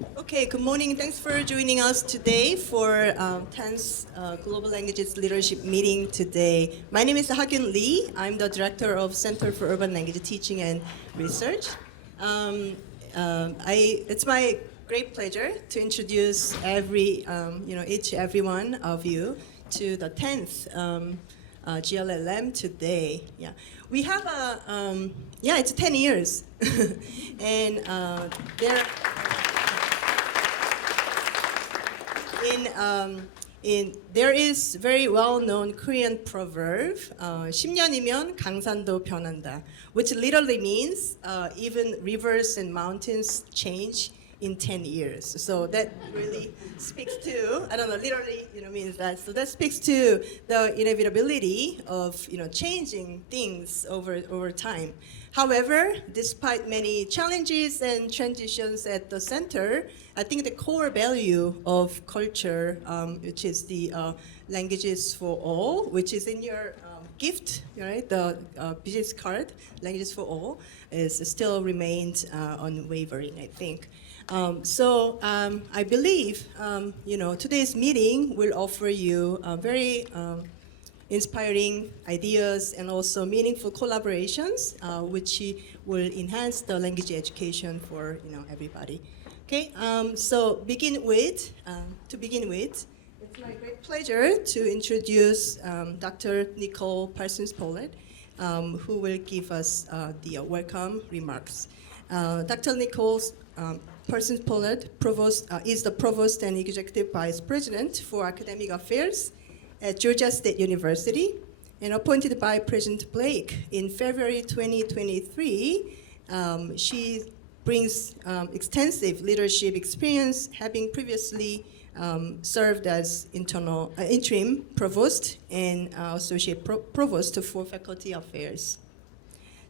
Okay, good morning. Thanks for joining us today for 10th Global Languages Leadership Meeting today. My name is Ha-Gyun Lee. I'm the Director of Center for Urban Language Teaching and Research. It's my great pleasure to introduce every one of you to the 10th GLLM today. Yeah, we have it's 10 years, and there. There is very well-known Korean proverb, 10년이면 강산도 변한다, which literally means even rivers and mountains change in 10 years. So that really speaks to, I don't know, literally, means that. So that speaks to the inevitability of, changing things over time. However, despite many challenges and transitions at the center, I think the core value of culture, which is the languages for all, which is in your gift, right? The business card, languages for all, is still remains unwavering, I think. I believe, today's meeting will offer you very inspiring ideas and also meaningful collaborations, which will enhance the language education for everybody. Okay, to begin with, it's my great pleasure to introduce Dr. Nicole Parsons-Pollard, who will give us the welcome remarks. Dr. Nicole Parsons-Pollard is the Provost and Executive Vice President for Academic Affairs at Georgia State University, and appointed by President Blake in February 2023. She brings extensive leadership experience, having previously served as interim provost and associate provost for faculty affairs.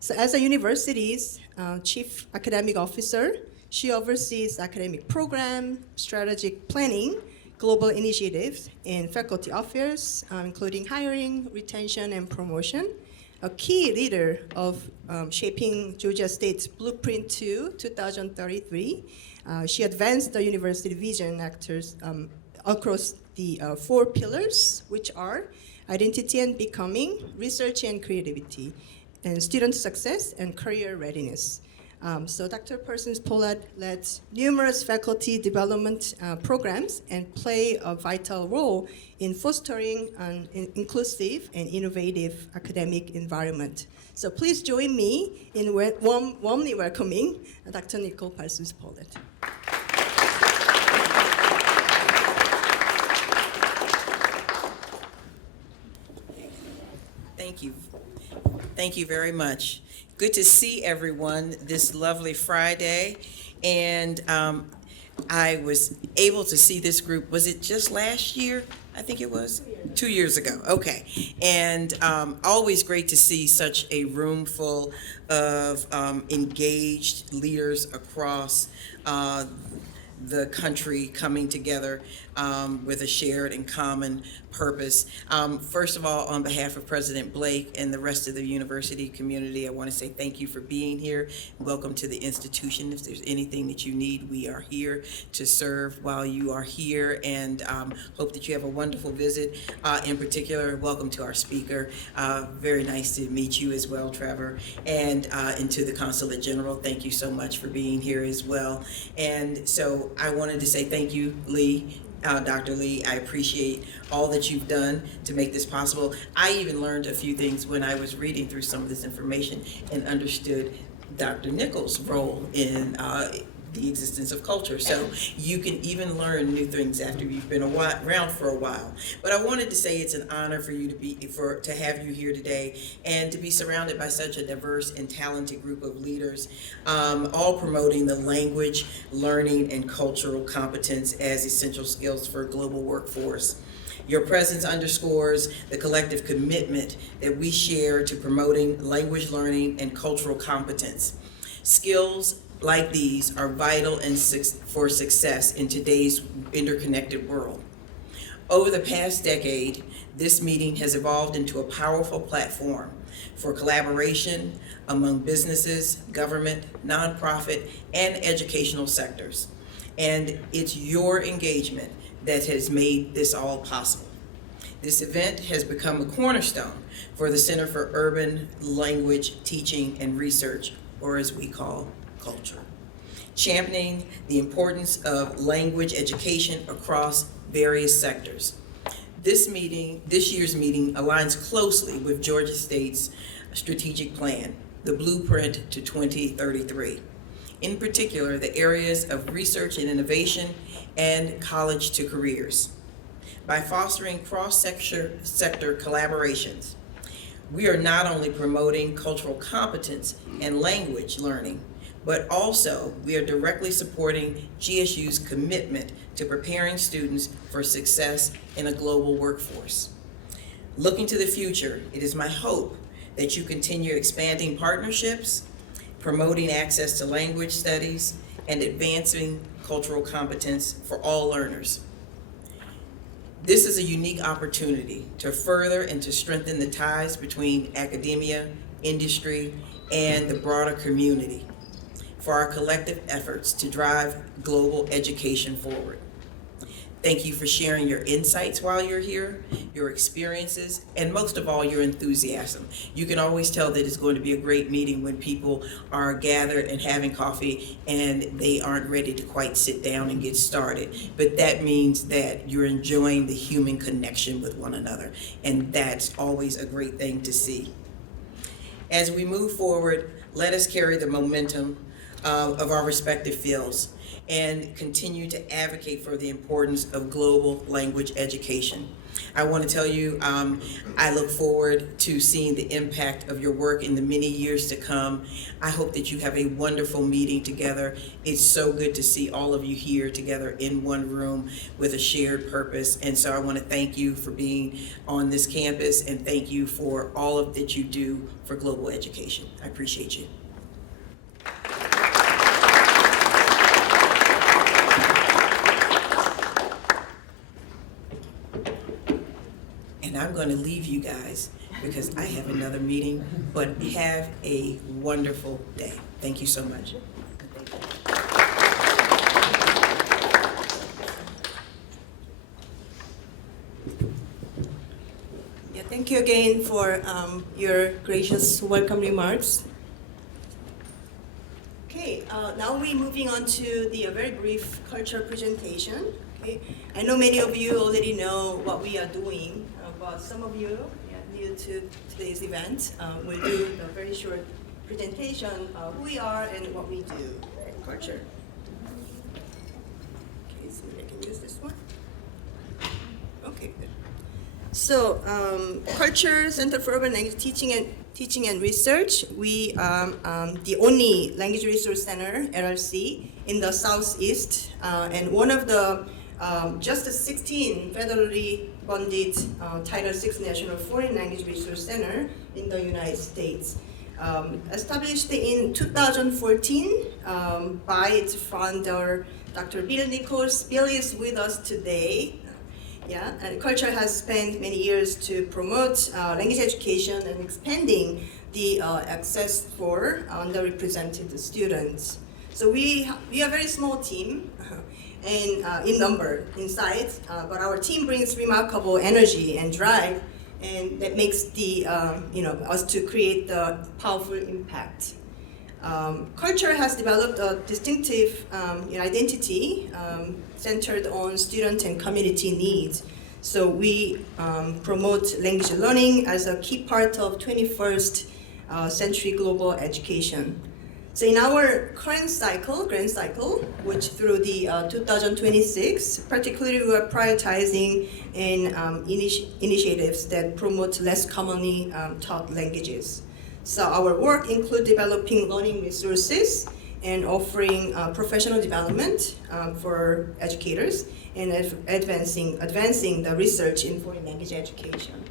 So as a university's chief academic officer, she oversees academic program, strategic planning, global initiatives, and faculty affairs, including hiring, retention, and promotion. A key leader of shaping Georgia State's Blueprint to 2033, she advanced the university vision across the 4 pillars, which are identity and becoming, research and creativity, and student success and career readiness. So Dr. Parsons-Pollard led numerous faculty development programs and play a vital role in fostering an inclusive and innovative academic environment. So please join me in warmly welcoming Dr. Nicole Parsons-Pollard. Thank you. Thank you very much. Good to see everyone this lovely Friday. And I was able to see this group, was it just last year? I think it was 2 years ago. Okay. And always great to see such a room full of engaged leaders across the country coming together with a shared and common purpose. First of all, on behalf of President Blake and the rest of the university community, I want to say thank you for being here. Welcome to the institution. If there's anything that you need, we are here to serve while you are here, and hope that you have a wonderful visit. In particular, welcome to our speaker. Very nice to meet you as well, Trevor. And to the Consulate General, thank you so much for being here as well. And so I wanted to say thank you, Lee. Dr. Lee, I appreciate all that you've done to make this possible. I even learned a few things when I was reading through some of this information and understood Dr. Nichols' role in the existence of culture. So you can even learn new things after you've been around for a while. But I wanted to say it's an honor for you to have you here today and to be surrounded by such a diverse and talented group of leaders, all promoting the language, learning, and cultural competence as essential skills for a global workforce. Your presence underscores the collective commitment that we share to promoting language learning and cultural competence. Skills like these are vital for success in today's interconnected world. Over the past decade, this meeting has evolved into a powerful platform for collaboration among businesses, government, nonprofit, and educational sectors. and it's your engagement that has made this all possible. This event has become a cornerstone for the Center for Urban Language Teaching and Research, or as we call CULTR, championing the importance of language education across various sectors. This year's meeting aligns closely with Georgia State's strategic plan, the Blueprint to 2033. In particular, the areas of research and innovation and college to careers. By fostering cross-sector collaborations, we are not only promoting cultural competence and language learning, but also we are directly supporting GSU's commitment to preparing students for success in a global workforce. Looking to the future, it is my hope that you continue expanding partnerships, promoting access to language studies, and advancing cultural competence for all learners. This is a unique opportunity to further and to strengthen the ties between academia, industry, and the broader community for our collective efforts to drive global education forward. Thank you for sharing your insights while you're here, your experiences, and most of all, your enthusiasm. You can always tell that it's going to be a great meeting when people are gathered and having coffee and they aren't ready to quite sit down and get started. But that means that you're enjoying the human connection with one another, and that's always a great thing to see. As we move forward, let us carry the momentum of our respective fields and continue to advocate for the importance of global language education. I want to tell you, I look forward to seeing the impact of your work in the many years to come. I hope that you have a wonderful meeting together. It's so good to see all of you here together in one room with a shared purpose. And so I want to thank you for being on this campus, and thank you for all of that you do for global education. I appreciate you. And I'm going to leave you guys because I have another meeting, but have a wonderful day. Thank you so much. Yeah, thank you again for your gracious welcome remarks. Okay, now we're moving on to the very brief culture presentation. Okay, I know many of you already know what we are doing, but some of you new to today's event will do a very short presentation of who we are and what we do at Culture. Okay, so I can use this one. Okay, good. So, Culture Center for Urban Language Teaching and Research. We are the only language resource center, LLC, in the Southeast, and one of the just 16 federally funded Title VI National Foreign Language Resource Center in the United States. Established in 2014 by its founder, Dr. Bill Nichols. Bill is with us today. Yeah, and Culture has spent many years to promote language education and expanding the access for underrepresented students. So we are a very small team, and in number, in size, but our team brings remarkable energy and drive, and that makes the us to create the powerful impact. Culture has developed a distinctive identity centered on student and community needs. So we promote language learning as a key part of 21st century global education. So in our current cycle, grand cycle, which through the 2026, particularly we are prioritizing in initiatives that promote less commonly taught languages. So our work includes developing learning resources and offering professional development for educators and advancing the research in foreign language education.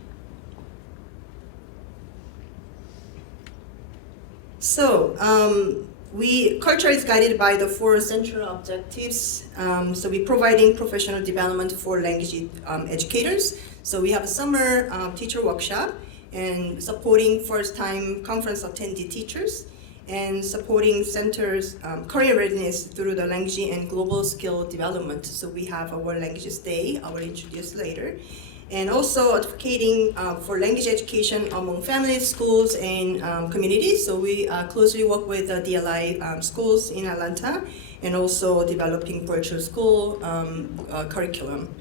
So Culture is guided by the 4 central objectives. So we're providing professional development for language educators. So we have a summer teacher workshop and supporting first-time conference attendee teachers, and supporting centers' career readiness through the language and global skill development. So we have our Languages Day, I will introduce later. And also advocating for language education among families, schools, and communities. So we closely work with the DLI schools in Atlanta, and also developing virtual school curriculum.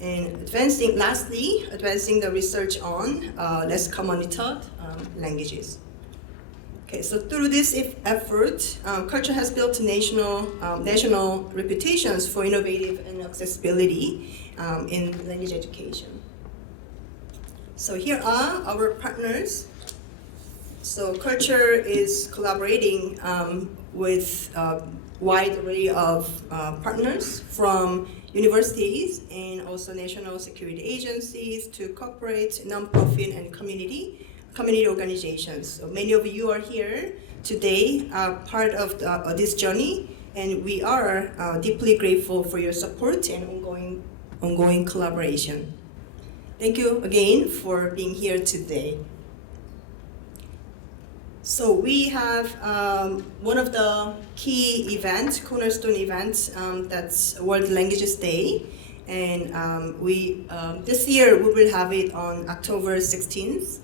And lastly, advancing the research on less commonly taught languages. Okay, so through this effort, CULTR has built national reputations for innovative and accessibility in language education. So here are our partners. So CULTR is collaborating with a wide array of partners, from universities and also national security agencies to corporate, nonprofit, and community organizations. So many of you are here today, part of this journey, and we are deeply grateful for your support and ongoing collaboration. Thank you again for being here today. So we have one of the key events, cornerstone events, that's World Languages Day. And this year we will have it on October 16th.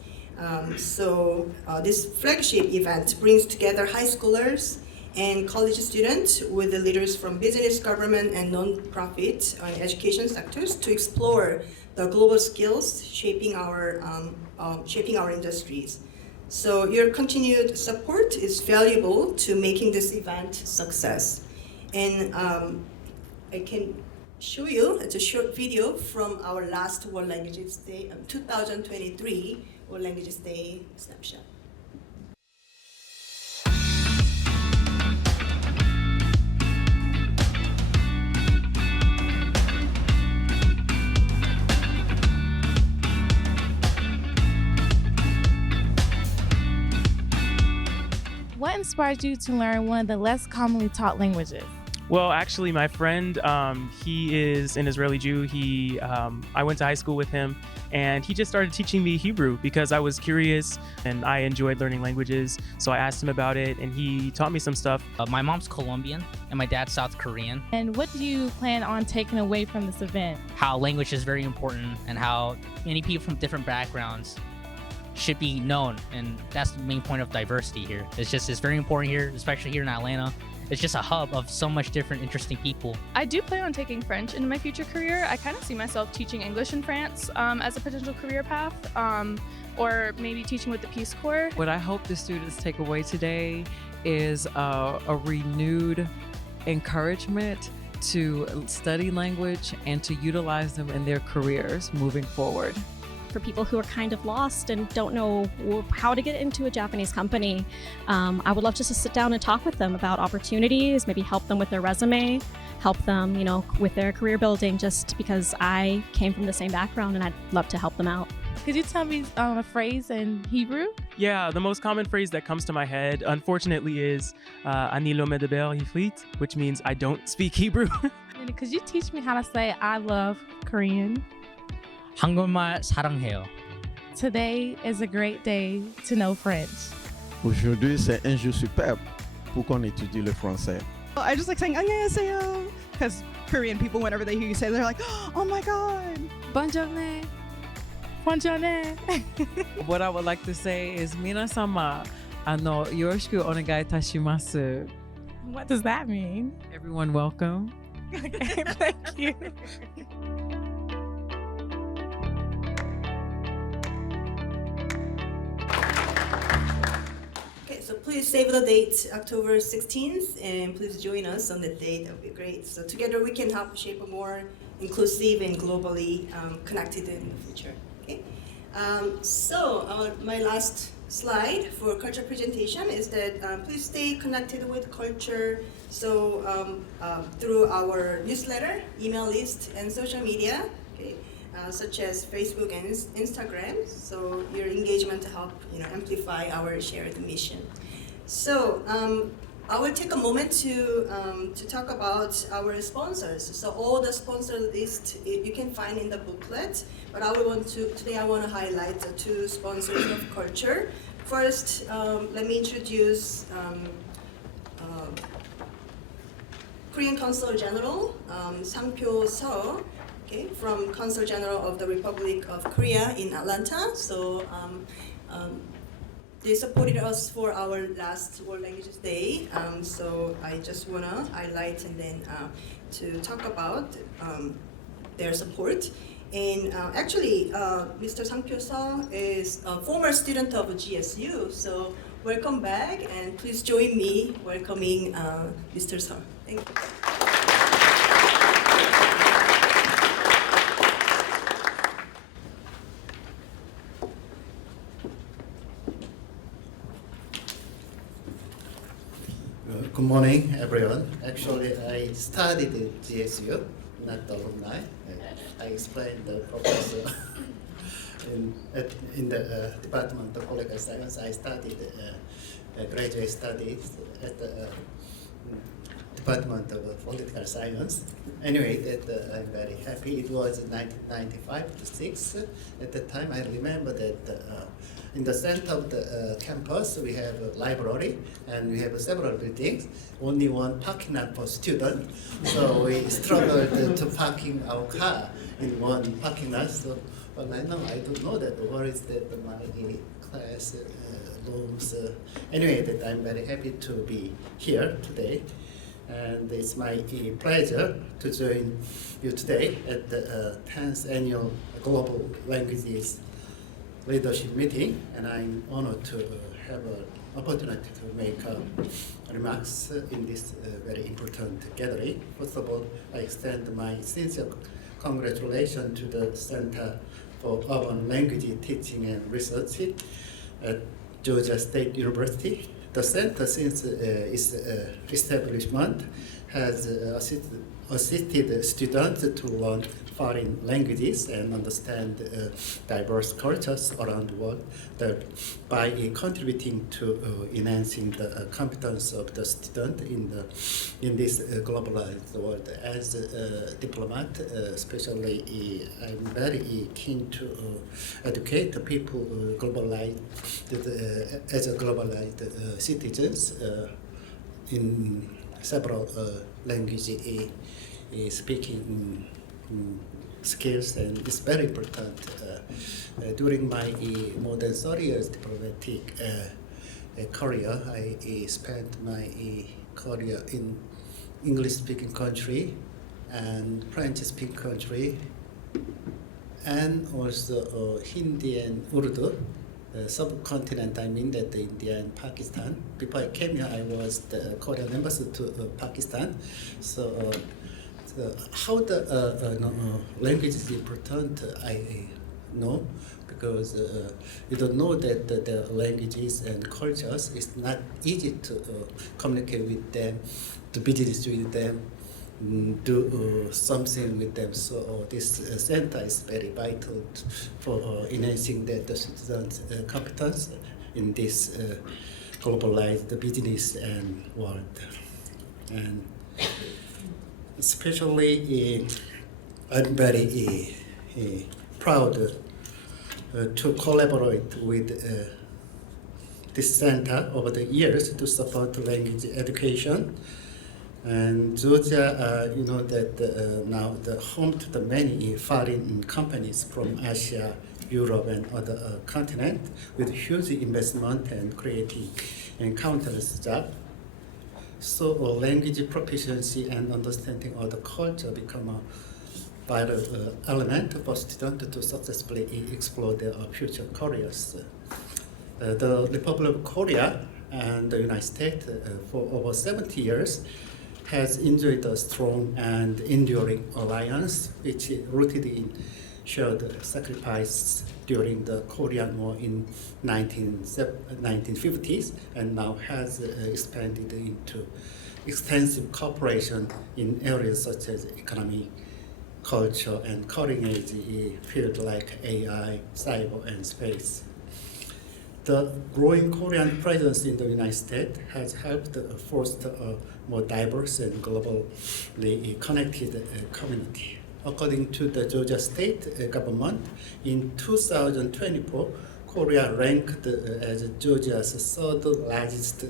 This flagship event brings together high schoolers and college students with the leaders from business, government, and non-profit education sectors to explore the global skills shaping our industries. So your continued support is valuable to making this event success. And I can show you, it's a short video from our last World Languages Day, 2023 World Languages Day snapshot. What inspired you to learn one of the less commonly taught languages? Well, actually, my friend, he is an Israeli Jew. I went to high school with him, and he just started teaching me Hebrew because I was curious and I enjoyed learning languages. So I asked him about it, and he taught me some stuff. My mom's Colombian, and my dad's South Korean. And what do you plan on taking away from this event? How language is very important, and how many people from different backgrounds should be known, and that's the main point of diversity here. It's very important here, especially here in Atlanta. It's just a hub of so much different interesting people. I do plan on taking French in my future career. I kind of see myself teaching English in France as a potential career path, or maybe teaching with the Peace Corps. What I hope the students take away today is a renewed encouragement to study language and to utilize them in their careers moving forward. For people who are kind of lost and don't know how to get into a Japanese company, I would love just to sit down and talk with them about opportunities, maybe help them with their resume, help them, with their career building, just because I came from the same background and I'd love to help them out. Could you tell me a phrase in Hebrew? Yeah, the most common phrase that comes to my head, unfortunately, is "Ani lo medaber Hivrit," which means I don't speak Hebrew. And could you teach me how to say I love Korean? 한국말 사랑해요. Today is a great day to know French. Aujourd'hui, c'est un jour superbe pour qu'on étudie le français. I just like saying 안녕하세요 because Korean people, whenever they hear you say, they're like, oh my god. Bonjourne. Bonjourne. What I would like to say is "Minasama, yoroshiku onegai itashimasu." What does that mean? Everyone welcome. Okay, thank you. So please save the date, October 16th, and please join us on that date. That would be great. So together we can help shape a more inclusive and globally connected in the future. Okay. My last slide for CULTR presentation is that please stay connected with CULTR. So through our newsletter, email list, and social media. Okay. Such as Facebook and Instagram, so your engagement to help amplify our shared mission. So I will take a moment to talk about our sponsors. So all the sponsor list you can find in the booklet, but today I want to highlight the two sponsors of CULTR. First, let me introduce Korean Consul General Sang-pyo Seo, okay, from Consul General of the Republic of Korea in Atlanta. So they supported us for our last World Languages Day. So I just wanna highlight and then to talk about their support. And actually, Mr. Sang-pyo Seo is a former student of GSU. So welcome back, and please join me welcoming Mr. Seo. Thank you. Good morning, everyone. Actually, I studied at GSU, not the alumni. I explained the professor in the Department of Political Science. I studied graduate studies at the Department of Political Science. Anyway, I'm very happy. It was 1995 to 6. At the time, I remember that in the center of the campus, we have a library and we have several buildings. Only one parking lot for students. So we struggled to parking our car in one parking lot. So, but I don't know that. Where is that my class rooms? Anyway, that I'm very happy to be here today. And it's my pleasure to join you today at the 10th Annual Global Languages Leadership Meeting, and I'm honored to have an opportunity to make remarks in this very important gathering. First of all, I extend my sincere congratulations to the Center for Urban Language Teaching and Research at Georgia State University. The center, since its establishment, has assisted students to learn foreign languages and understand diverse cultures around the world by contributing to enhancing the competence of the student in this globalized world. As a diplomat, especially, I'm very keen to educate the people globalized as a globalized citizens in several language speaking skills, and it's very important. During my more than 30 years diplomatic career, I spent my career in English-speaking country and French-speaking country, and also Hindi and Urdu. Subcontinent, I mean that India and Pakistan. Before I came here, I was the Korean ambassador to Pakistan. So how the language is important, I know, because you don't know that the languages and cultures, it's not easy to communicate with them, to business with them, do something with them. So this center is very vital for enhancing the citizens' competence in this globalized business and world. And especially, I'm very proud to collaborate with this center over the years to support language education. And Georgia, you know that now the home to the many foreign companies from Asia, Europe, and other continents with huge investment and creating and countless jobs. So language proficiency and understanding of the culture become a vital element for students to successfully explore their future careers. The Republic of Korea and the United States for over 70 years has enjoyed a strong and enduring alliance, which is rooted in shared sacrifice during the Korean War in 1950s, and now has expanded into extensive cooperation in areas such as economy, culture, and cutting-edge fields like AI, cyber, and space. The growing Korean presence in the United States has helped foster a more diverse and globally connected community. According to the Georgia State government, in 2024, Korea ranked as Georgia's third largest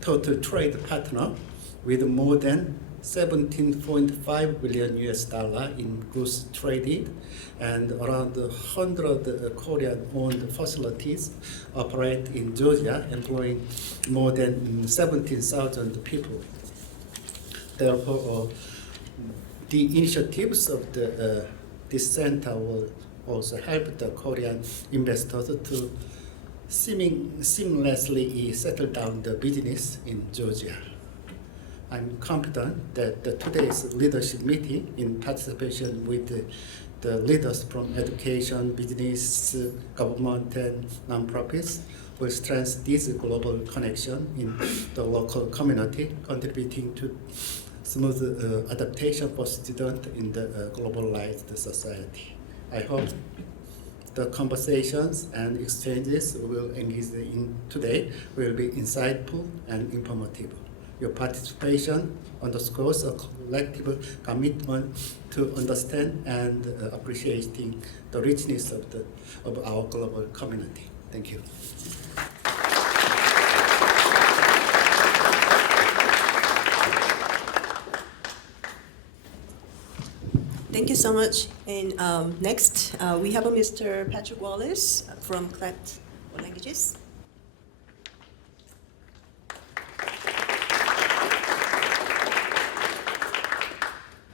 total trade partner with more than 17.5 billion US dollar in goods traded, and around 100 Korean-owned facilities operate in Georgia, employing more than 17,000 people. Therefore, the initiatives of this center will also help the Korean investors to seamlessly settle down the business in Georgia. I'm confident that today's leadership meeting, in participation with the leaders from education, business, government, and nonprofits, will strengthen this global connection in the local community, contributing to smooth adaptation for students in the globalized society. I hope the conversations and exchanges we will engage in today will be insightful and informative. Your participation underscores a collective commitment to understand and appreciating the richness of our global community. Thank you. Thank you so much. And next, we have a Mr. Patrick Wallace from CULTR Languages.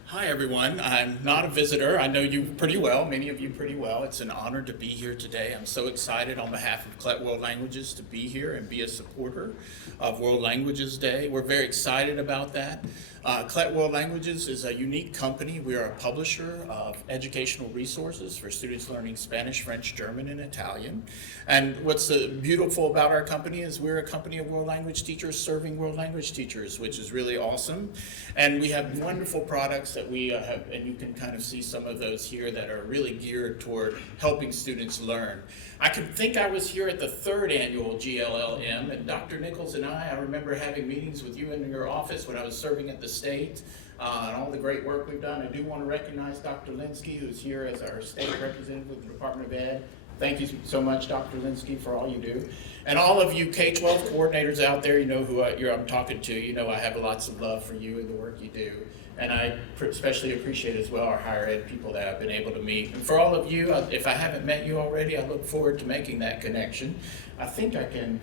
Hi, everyone. I'm not a visitor. I know you pretty well, many of you pretty well. It's an honor to be here today. I'm so excited on behalf of CULTR World Languages to be here and be a supporter of World Languages Day. We're very excited about that. CULTR World Languages is a unique company. We are a publisher of educational resources for students learning Spanish, French, German, and Italian. And what's beautiful about our company is we're a company of world language teachers serving world language teachers, which is really awesome. And we have wonderful products that we have, and you can kind of see some of those here that are really geared toward helping students learn. I can think I was here at the 3rd annual GLLM, and Dr. Nichols and I remember having meetings with you in your office when I was serving at the state, and all the great work we've done. I do want to recognize Dr. Linsky, who's here as our state representative with the Department of Ed. Thank you so much, Dr. Linsky, for all you do. And all of you K-12 coordinators out there, you know who I'm talking to. You know I have lots of love for you and the work you do. And I especially appreciate as well our higher ed people that I've been able to meet. And for all of you, if I haven't met you already, I look forward to making that connection. I think I can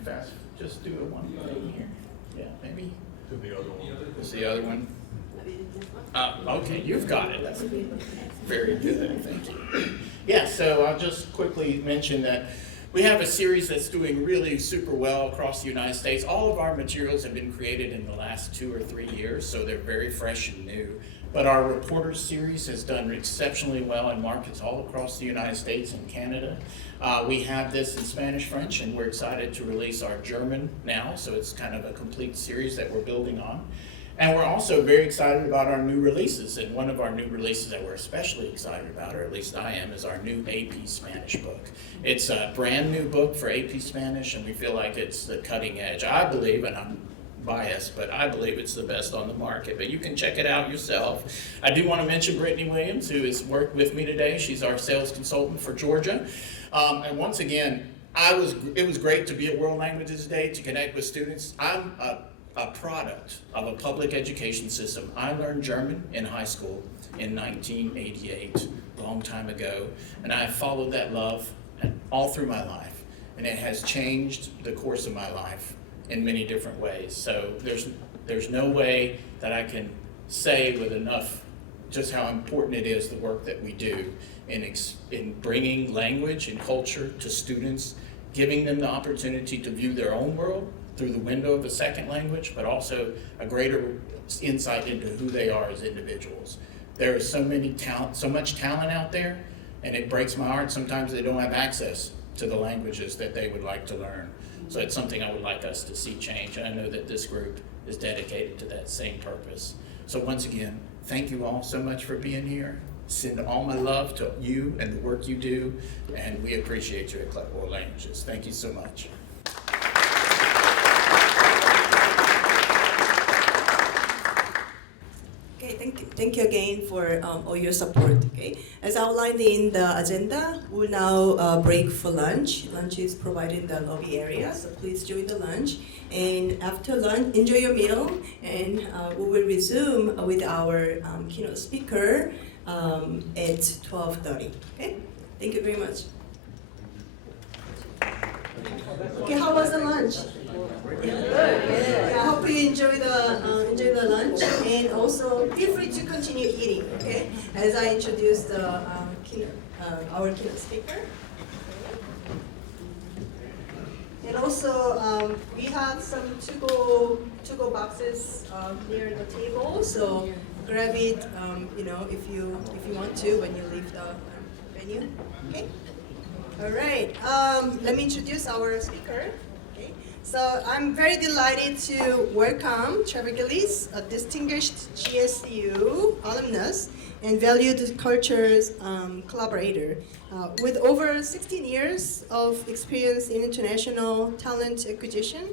just do a one thing here. Yeah, maybe. To the other one. What's the other one? Okay, you've got it. That's very good. Thank you. Yeah, so I'll just quickly mention that we have a series that's doing really super well across the United States. All of our materials have been created in the last 2 or 3 years, so they're very fresh and new. But our Reporters series has done exceptionally well in markets all across the United States and Canada. We have this in Spanish, French, and we're excited to release our German now, so it's kind of a complete series that we're building on. And we're also very excited about our new releases. And one of our new releases that we're especially excited about, or at least I am, is our new AP Spanish book. It's a brand new book for AP Spanish, and we feel like it's the cutting edge. I believe, and I'm biased, but I believe it's the best on the market. But you can check it out yourself. I do want to mention Brittany Williams, who has worked with me today. She's our sales consultant for Georgia. And once again, it was great to be at World Languages Day to connect with students. I'm a product of a public education system. I learned German in high school in 1988, a long time ago, and I have followed that love all through my life, and it has changed the course of my life in many different ways. So there's no way that I can say with enough just how important it is, the work that we do in bringing language and culture to students, giving them the opportunity to view their own world through the window of a second language, but also a greater insight into who they are as individuals. There is so much talent out there, and it breaks my heart sometimes they don't have access to the languages that they would like to learn. So it's something I would like us to see change, and I know that this group is dedicated to that same purpose. So once again, thank you all so much for being here. Send all my love to you and the work you do, and we appreciate you at CULTR World Languages. Thank you so much. Thank thank you again for all your support. Okay, as outlined in the agenda, we'll now break for lunch. Lunch is provided in the lobby area, so please join the lunch. And after lunch, enjoy your meal, and we will resume with our keynote speaker at 12:30. Okay, thank you very much. Okay, how was the lunch? Good. Yeah, I hope you enjoy the lunch, and also feel free to continue eating. Okay, as I introduce the our keynote speaker. And also, we have some to-go boxes near the table, so grab it, if you want to when you leave the venue. Okay. All right. Let me introduce our speaker. Okay. So I'm very delighted to welcome Trevor Gillies, a distinguished GSU alumnus and valued cultures collaborator. With over 16 years of experience in international talent acquisition,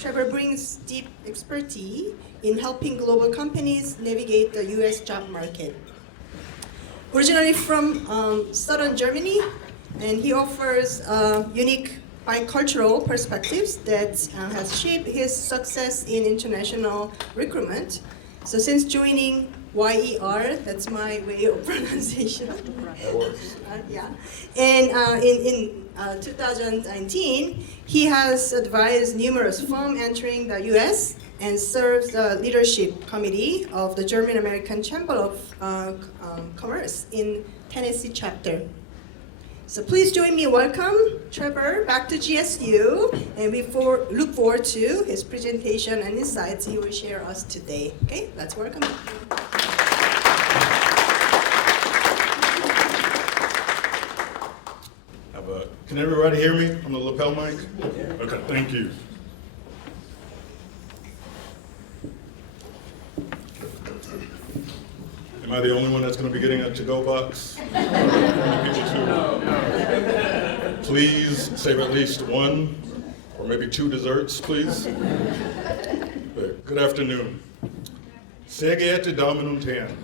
Trevor brings deep expertise in helping global companies navigate the US job market. Originally from southern Germany, and he offers unique bicultural perspectives that has shaped his success in international recruitment. So since joining YER, that's my way of pronunciation. That works. Yeah. And in 2019, he has advised numerous firms entering the US and serves the leadership committee of the German American Chamber of Commerce in Tennessee chapter. So please join me welcome Trevor back to GSU, and we look forward to his presentation and insights he will share us today. Okay, let's welcome him. Can everybody hear me on the lapel mic? Okay, thank you. Am I the only one that's going to be getting a to-go box? Please save at least one or maybe two desserts, please. Good afternoon. Sehr geehrte Damen und Herren,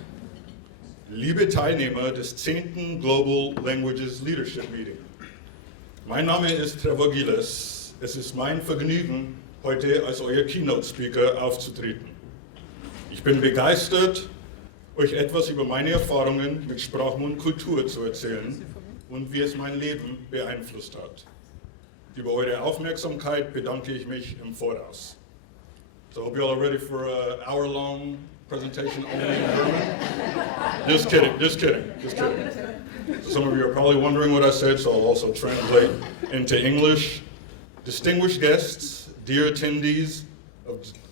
liebe Teilnehmer des 10. Global Languages Leadership Meeting. Mein Name ist Trevor Gillies. Es ist mein Vergnügen, heute als euer Keynote-Speaker aufzutreten. Ich bin begeistert, euch etwas über meine Erfahrungen mit Sprachen und Kultur zu erzählen und wie es mein Leben beeinflusst hat. Über eure Aufmerksamkeit bedanke ich mich im Voraus. So I hope you all are ready for an hour-long presentation only in German. Just kidding, just kidding, just kidding. So some of you are probably wondering what I said, so I'll also translate into English. Distinguished guests, dear attendees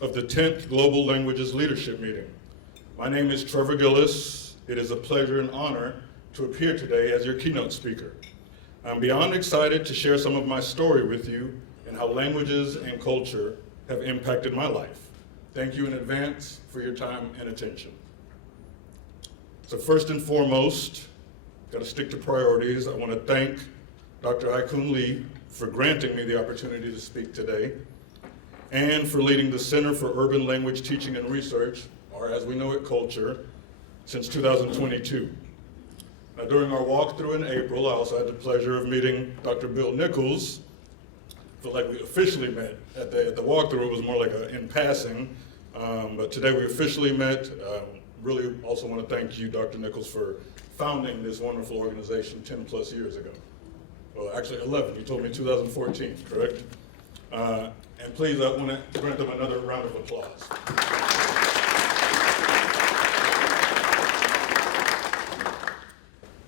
of the 10th Global Languages Leadership Meeting. My name is Trevor Gillies. It is a pleasure and honor to appear today as your keynote speaker. I'm beyond excited to share some of my story with you and how languages and culture have impacted my life. Thank you in advance for your time and attention. So first and foremost, got to stick to priorities. I want to thank Dr. Haikun Lee for granting me the opportunity to speak today and for leading the Center for Urban Language Teaching and Research, or as we know it, CULTR, since 2022. Now, during our walkthrough in April, I also had the pleasure of meeting Dr. Bill Nichols. I feel like we officially met. At the walkthrough, it was more like in passing, but today we officially met. Really also want to thank you, Dr. Nichols, for founding this wonderful organization 10 plus years ago. Well, actually 11, you told me 2014, correct? And please, I want to grant them another round of applause.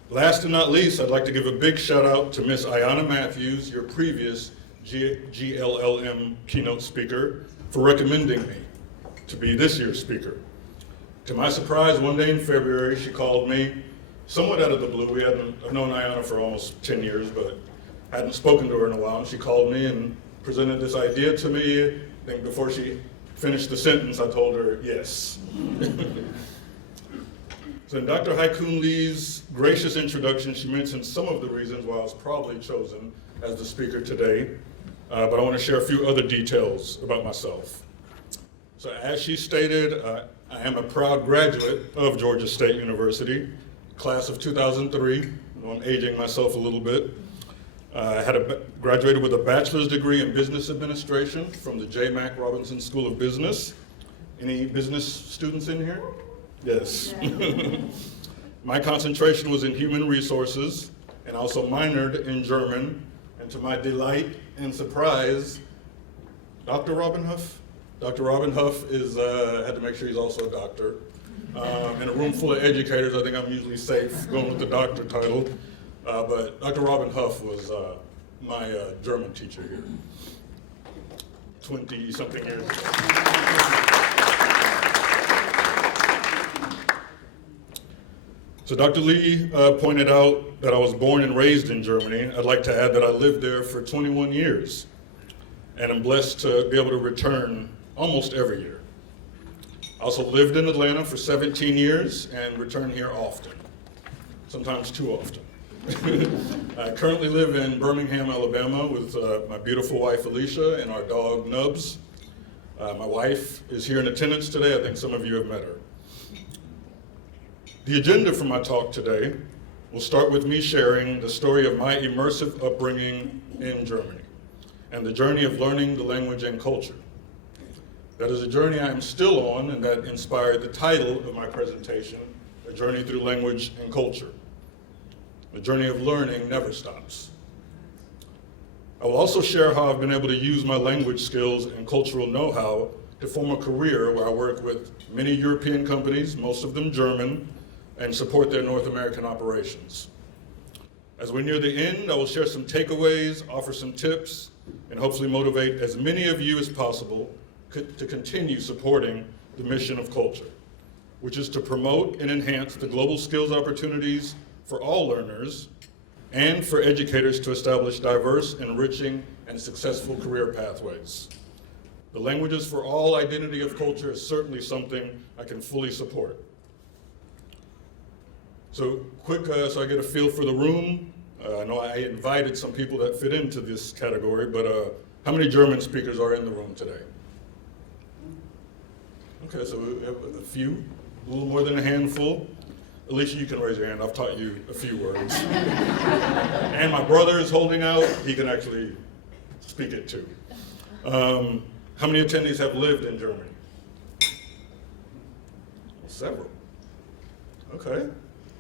Last and not least, I'd like to give a big shout out to Miss Ayanna Matthews, your previous GLLM keynote speaker, for recommending me to be this year's speaker. To my surprise, one day in February, she called me, somewhat out of the blue. I've known Ayanna for almost 10 years, but hadn't spoken to her in a while. And she called me and presented this idea to me. I think before she finished the sentence, I told her yes. So in Dr. Haikun Lee's gracious introduction, she mentioned some of the reasons why I was probably chosen as the speaker today, but I want to share a few other details about myself. So as she stated, I am a proud graduate of Georgia State University, class of 2003. I'm aging myself a little bit. I graduated with a bachelor's degree in business administration from the J. Mac Robinson School of Business. Any business students in here? Yes. My concentration was in human resources and also minored in German. And to my delight and surprise, Dr. Robin Huff? Dr. Robin Huff had to make sure he's also a doctor. In a room full of educators, I think I'm usually safe going with the doctor title. But Dr. Robin Huff was my German teacher here 20-something years ago. So Dr. Lee pointed out that I was born and raised in Germany. I'd like to add that I lived there for 21 years, and I'm blessed to be able to return almost every year. I also lived in Atlanta for 17 years and return here often, sometimes too often. I currently live in Birmingham, Alabama with my beautiful wife Alicia and our dog Nubs. My wife is here in attendance today. I think some of you have met her. The agenda for my talk today will start with me sharing the story of my immersive upbringing in Germany and the journey of learning the language and culture. That is a journey I am still on, and that inspired the title of my presentation, A Journey Through Language and Culture. The journey of learning never stops. I will also share how I've been able to use my language skills and cultural know-how to form a career where I work with many European companies, most of them German, and support their North American operations. As we near the end, I will share some takeaways, offer some tips, and hopefully motivate as many of you as possible to continue supporting the mission of CULTR, which is to promote and enhance the global skills opportunities for all learners and for educators to establish diverse, enriching, and successful career pathways. The Languages for All identity of CULTR is certainly something I can fully support. So so I get a feel for the room. I know I invited some people that fit into this category, but how many German speakers are in the room today? Okay, so we have a few, a little more than a handful. Alicia, you can raise your hand. I've taught you a few words. And my brother is holding out. He can actually speak it too. How many attendees have lived in Germany? Several. Okay.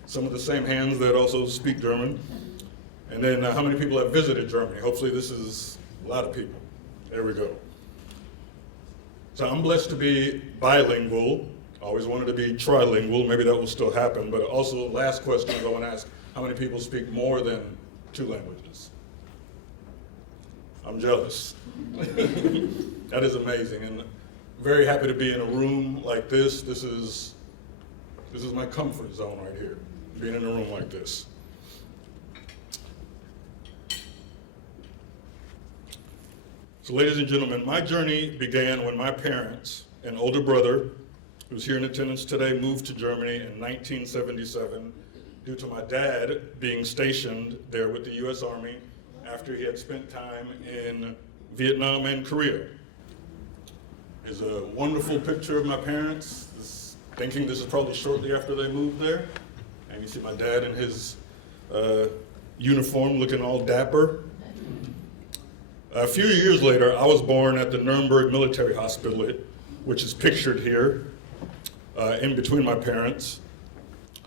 Some of the same hands that also speak German. And then how many people have visited Germany? Hopefully this is a lot of people. There we go. So I'm blessed to be bilingual. I always wanted to be trilingual. Maybe that will still happen. But also, last question I want to ask, how many people speak more than 2 languages? I'm jealous. That is amazing. And very happy to be in a room like this. This is my comfort zone right here, being in a room like this. So ladies and gentlemen, my journey began when my parents, an older brother, who's here in attendance today, moved to Germany in 1977 due to my dad being stationed there with the U.S. Army after he had spent time in Vietnam and Korea. Here's a wonderful picture of my parents, thinking this is probably shortly after they moved there. And you see my dad in his uniform looking all dapper. A few years later, I was born at the Nuremberg Military Hospital, which is pictured here in between my parents.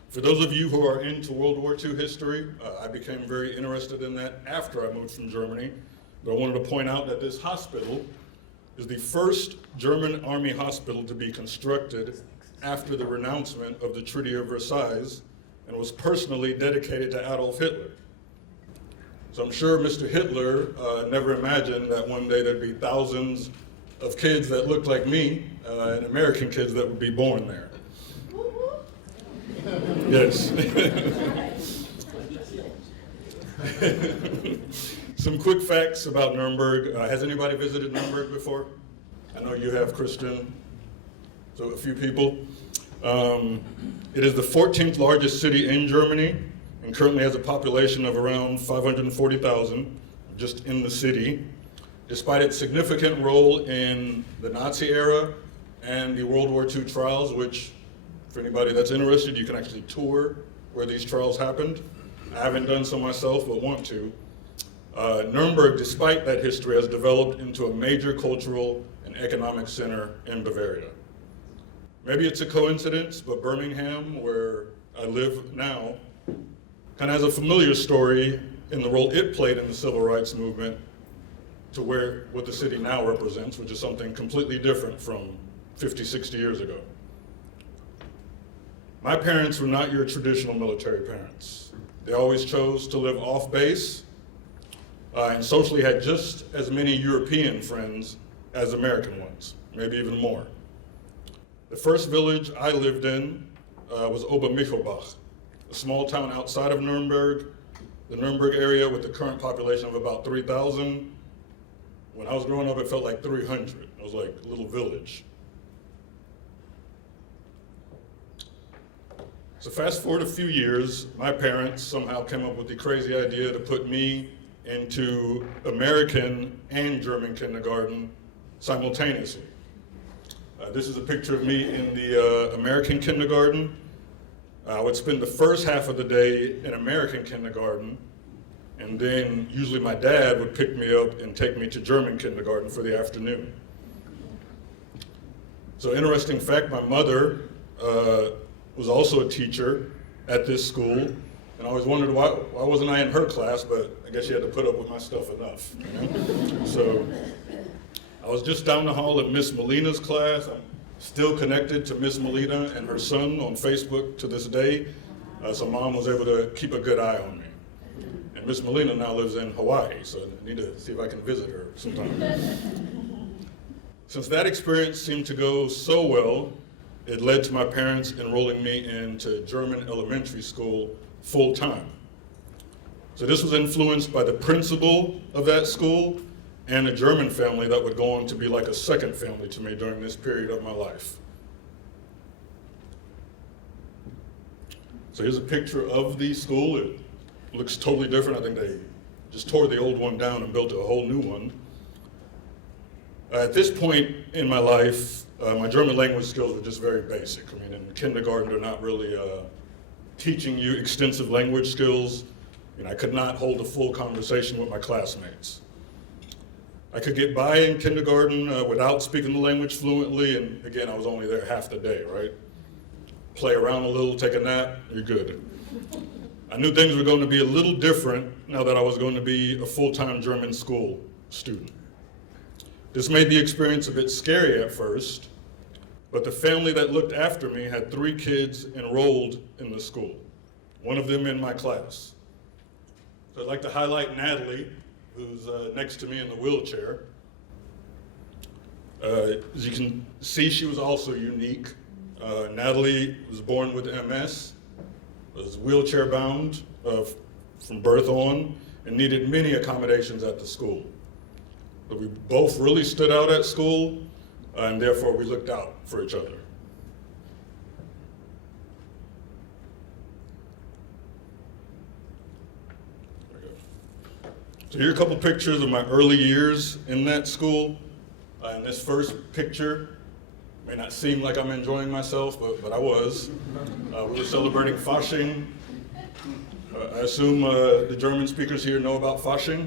For those of you who are into World War II history, I became very interested in that after I moved from Germany. But I wanted to point out that this hospital is the first German Army hospital to be constructed after the renouncement of the Treaty of Versailles and was personally dedicated to Adolf Hitler. So I'm sure Mr. Hitler never imagined that one day there'd be thousands of kids that looked like me and American kids that would be born there. Yes. Some quick facts about Nuremberg. Has anybody visited Nuremberg before? I know you have, Christian. So a few people. It is the 14th largest city in Germany and currently has a population of around 540,000 just in the city. Despite its significant role in the Nazi era and the World War II trials, which, for anybody that's interested, you can actually tour where these trials happened. I haven't done so myself, but want to. Nuremberg, despite that history, has developed into a major cultural and economic center in Bavaria. Maybe it's a coincidence, but Birmingham, where I live now, kind of has a familiar story in the role it played in the civil rights movement to what the city now represents, which is something completely different from 50, 60 years ago. My parents were not your traditional military parents. They always chose to live off base and socially had just as many European friends as American ones, maybe even more. The first village I lived in was Obermichelbach, a small town outside of Nuremberg, the Nuremberg area with the current population of about 3,000. When I was growing up, it felt like 300. It was like a little village. So fast forward a few years, my parents somehow came up with the crazy idea to put me into American and German kindergarten simultaneously. This is a picture of me in the American kindergarten. I would spend the first half of the day in American kindergarten, and then usually my dad would pick me up and take me to German kindergarten for the afternoon. So interesting fact, my mother was also a teacher at this school, and I always wondered why wasn't I in her class, but I guess she had to put up with my stuff enough. You know? So I was just down the hall at Miss Molina's class. I'm still connected to Miss Molina and her son on Facebook to this day, so Mom was able to keep a good eye on me. And Miss Molina now lives in Hawaii, so I need to see if I can visit her sometime. Since that experience seemed to go so well, it led to my parents enrolling me into German elementary school full time. So this was influenced by the principal of that school and a German family that would go on to be like a second family to me during this period of my life. So here's a picture of the school. It looks totally different. I think they just tore the old one down and built a whole new one. At this point in my life, my German language skills were just very basic. I mean, in kindergarten, they're not really teaching you extensive language skills. And I could not hold a full conversation with my classmates. I could get by in kindergarten without speaking the language fluently, and again, I was only there half the day, right? Play around a little, take a nap, you're good. I knew things were going to be a little different now that I was going to be a full-time German school student. This made the experience a bit scary at first, but the family that looked after me had 3 kids enrolled in the school, one of them in my class. So I'd like to highlight Natalie, who's next to me in the wheelchair. As you can see, she was also unique. Natalie was born with MS, was wheelchair bound from birth on, and needed many accommodations at the school. But we both really stood out at school, and therefore we looked out for each other. So here are a couple pictures of my early years in that school. In this first picture, may not seem like I'm enjoying myself, but I was. We were celebrating Fasching. I assume the German speakers here know about Fasching.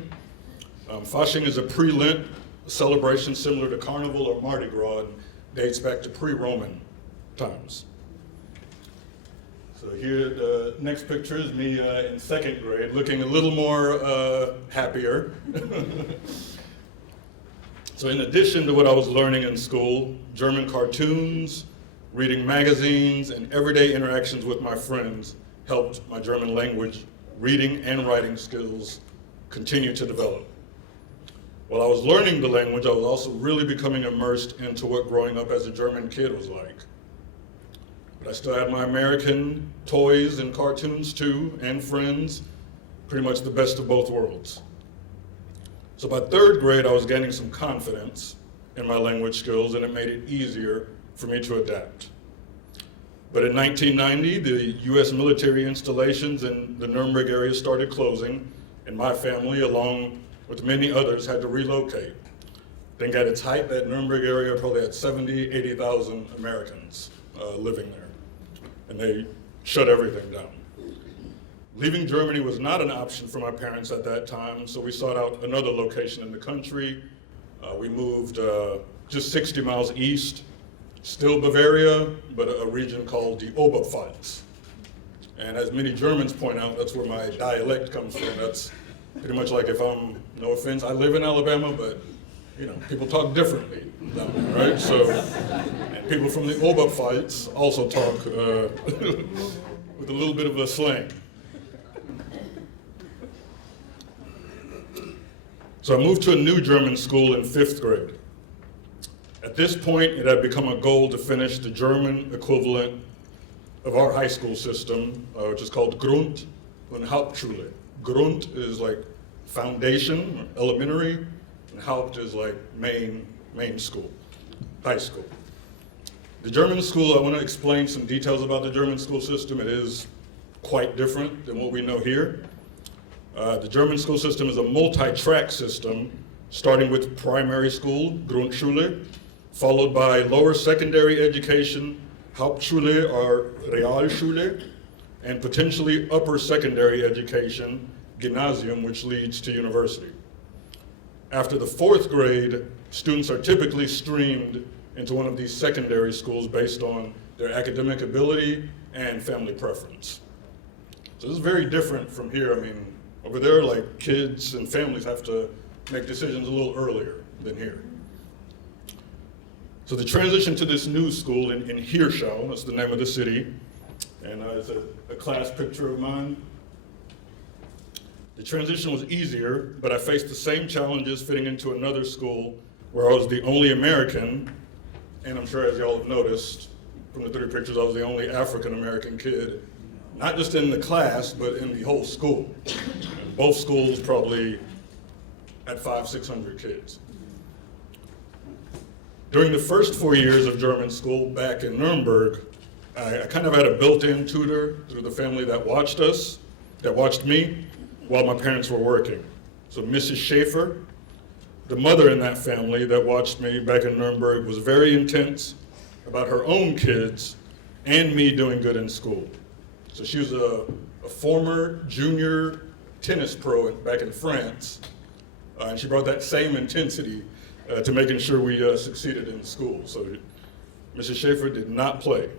Fasching is a pre-Lent celebration similar to Carnival or Mardi Gras, and dates back to pre-Roman times. So here, the next picture is me in 2nd grade, looking a little more happier. So in addition to what I was learning in school, German cartoons, reading magazines, and everyday interactions with my friends helped my German language, reading and writing skills continue to develop. While I was learning the language, I was also really becoming immersed into what growing up as a German kid was like. But I still had my American toys and cartoons too, and friends, pretty much the best of both worlds. So by 3rd grade, I was gaining some confidence in my language skills, and it made it easier for me to adapt. But in 1990, the US military installations in the Nuremberg area started closing, and my family, along with many others, had to relocate. I think at its height, that Nuremberg area probably had 70, 80,000 Americans living there. And they shut everything down. Leaving Germany was not an option for my parents at that time, so we sought out another location in the country. We moved just 60 miles east, still Bavaria, but a region called the Oberpfalz. And as many Germans point out, that's where my dialect comes from. That's pretty much like if I'm, no offense, I live in Alabama, but you know, people talk differently down there, right? So, and people from the Oberpfalz also talk with a little bit of a slang. So I moved to a new German school in 5th grade. At this point, it had become a goal to finish the German equivalent of our high school system, which is called Grund- und Hauptschule. Grund is like foundation, elementary, and Haupt is like main school, high school. The German school, I want to explain some details about the German school system. It is quite different than what we know here. The German school system is a multi-track system, starting with primary school, Grundschule, followed by lower secondary education, Hauptschule or Realschule, and potentially upper secondary education, Gymnasium, which leads to university. After the 4th grade, students are typically streamed into one of these secondary schools based on their academic ability and family preference. So this is very different from here. I mean, over there, like, kids and families have to make decisions a little earlier than here. So the transition to this new school in Hirschau, that's the name of the city, and it's a class picture of mine. The transition was easier, but I faced the same challenges fitting into another school where I was the only American, and I'm sure as y'all have noticed from the 3 pictures, I was the only African-American kid, not just in the class, but in the whole school. And both schools probably had 500-600 kids. During the first 4 years of German school back in Nuremberg, I kind of had a built-in tutor through the family that watched me while my parents were working. So Mrs. Schaefer, the mother in that family that watched me back in Nuremberg, was very intense about her own kids and me doing good in school. So she was a former junior tennis pro back in France, and she brought that same intensity to making sure we succeeded in school. So Mrs. Schaefer did not play.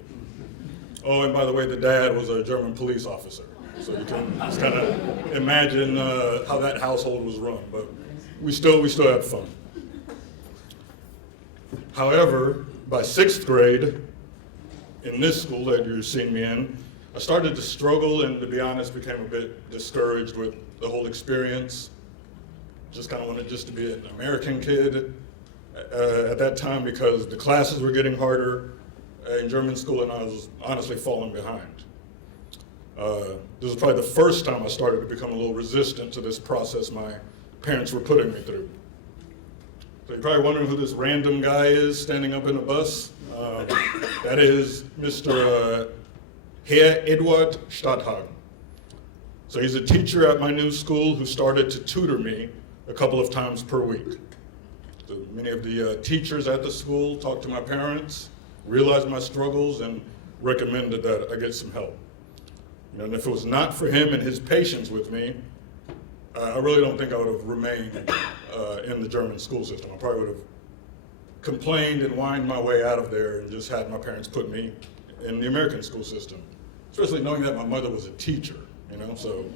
Oh, and by the way, the dad was a German police officer. So you can just kind of imagine how that household was run, but we still had fun. However, by 6th grade, in this school that you're seeing me in, I started to struggle and, to be honest, became a bit discouraged with the whole experience. Just kind of wanted just to be an American kid at that time because the classes were getting harder in German school and I was honestly falling behind. This was probably the first time I started to become a little resistant to this process my parents were putting me through. So you're probably wondering who this random guy is standing up in a bus. That is Mr. Herr Eduard Stadthagen. So he's a teacher at my new school who started to tutor me a couple of times per week. So many of the teachers at the school talked to my parents, realized my struggles, and recommended that I get some help. You know, and if it was not for him and his patience with me, I really don't think I would have remained in the German school system. I probably would have complained and whined my way out of there and just had my parents put me in the American school system, especially knowing that my mother was a teacher, you know, so.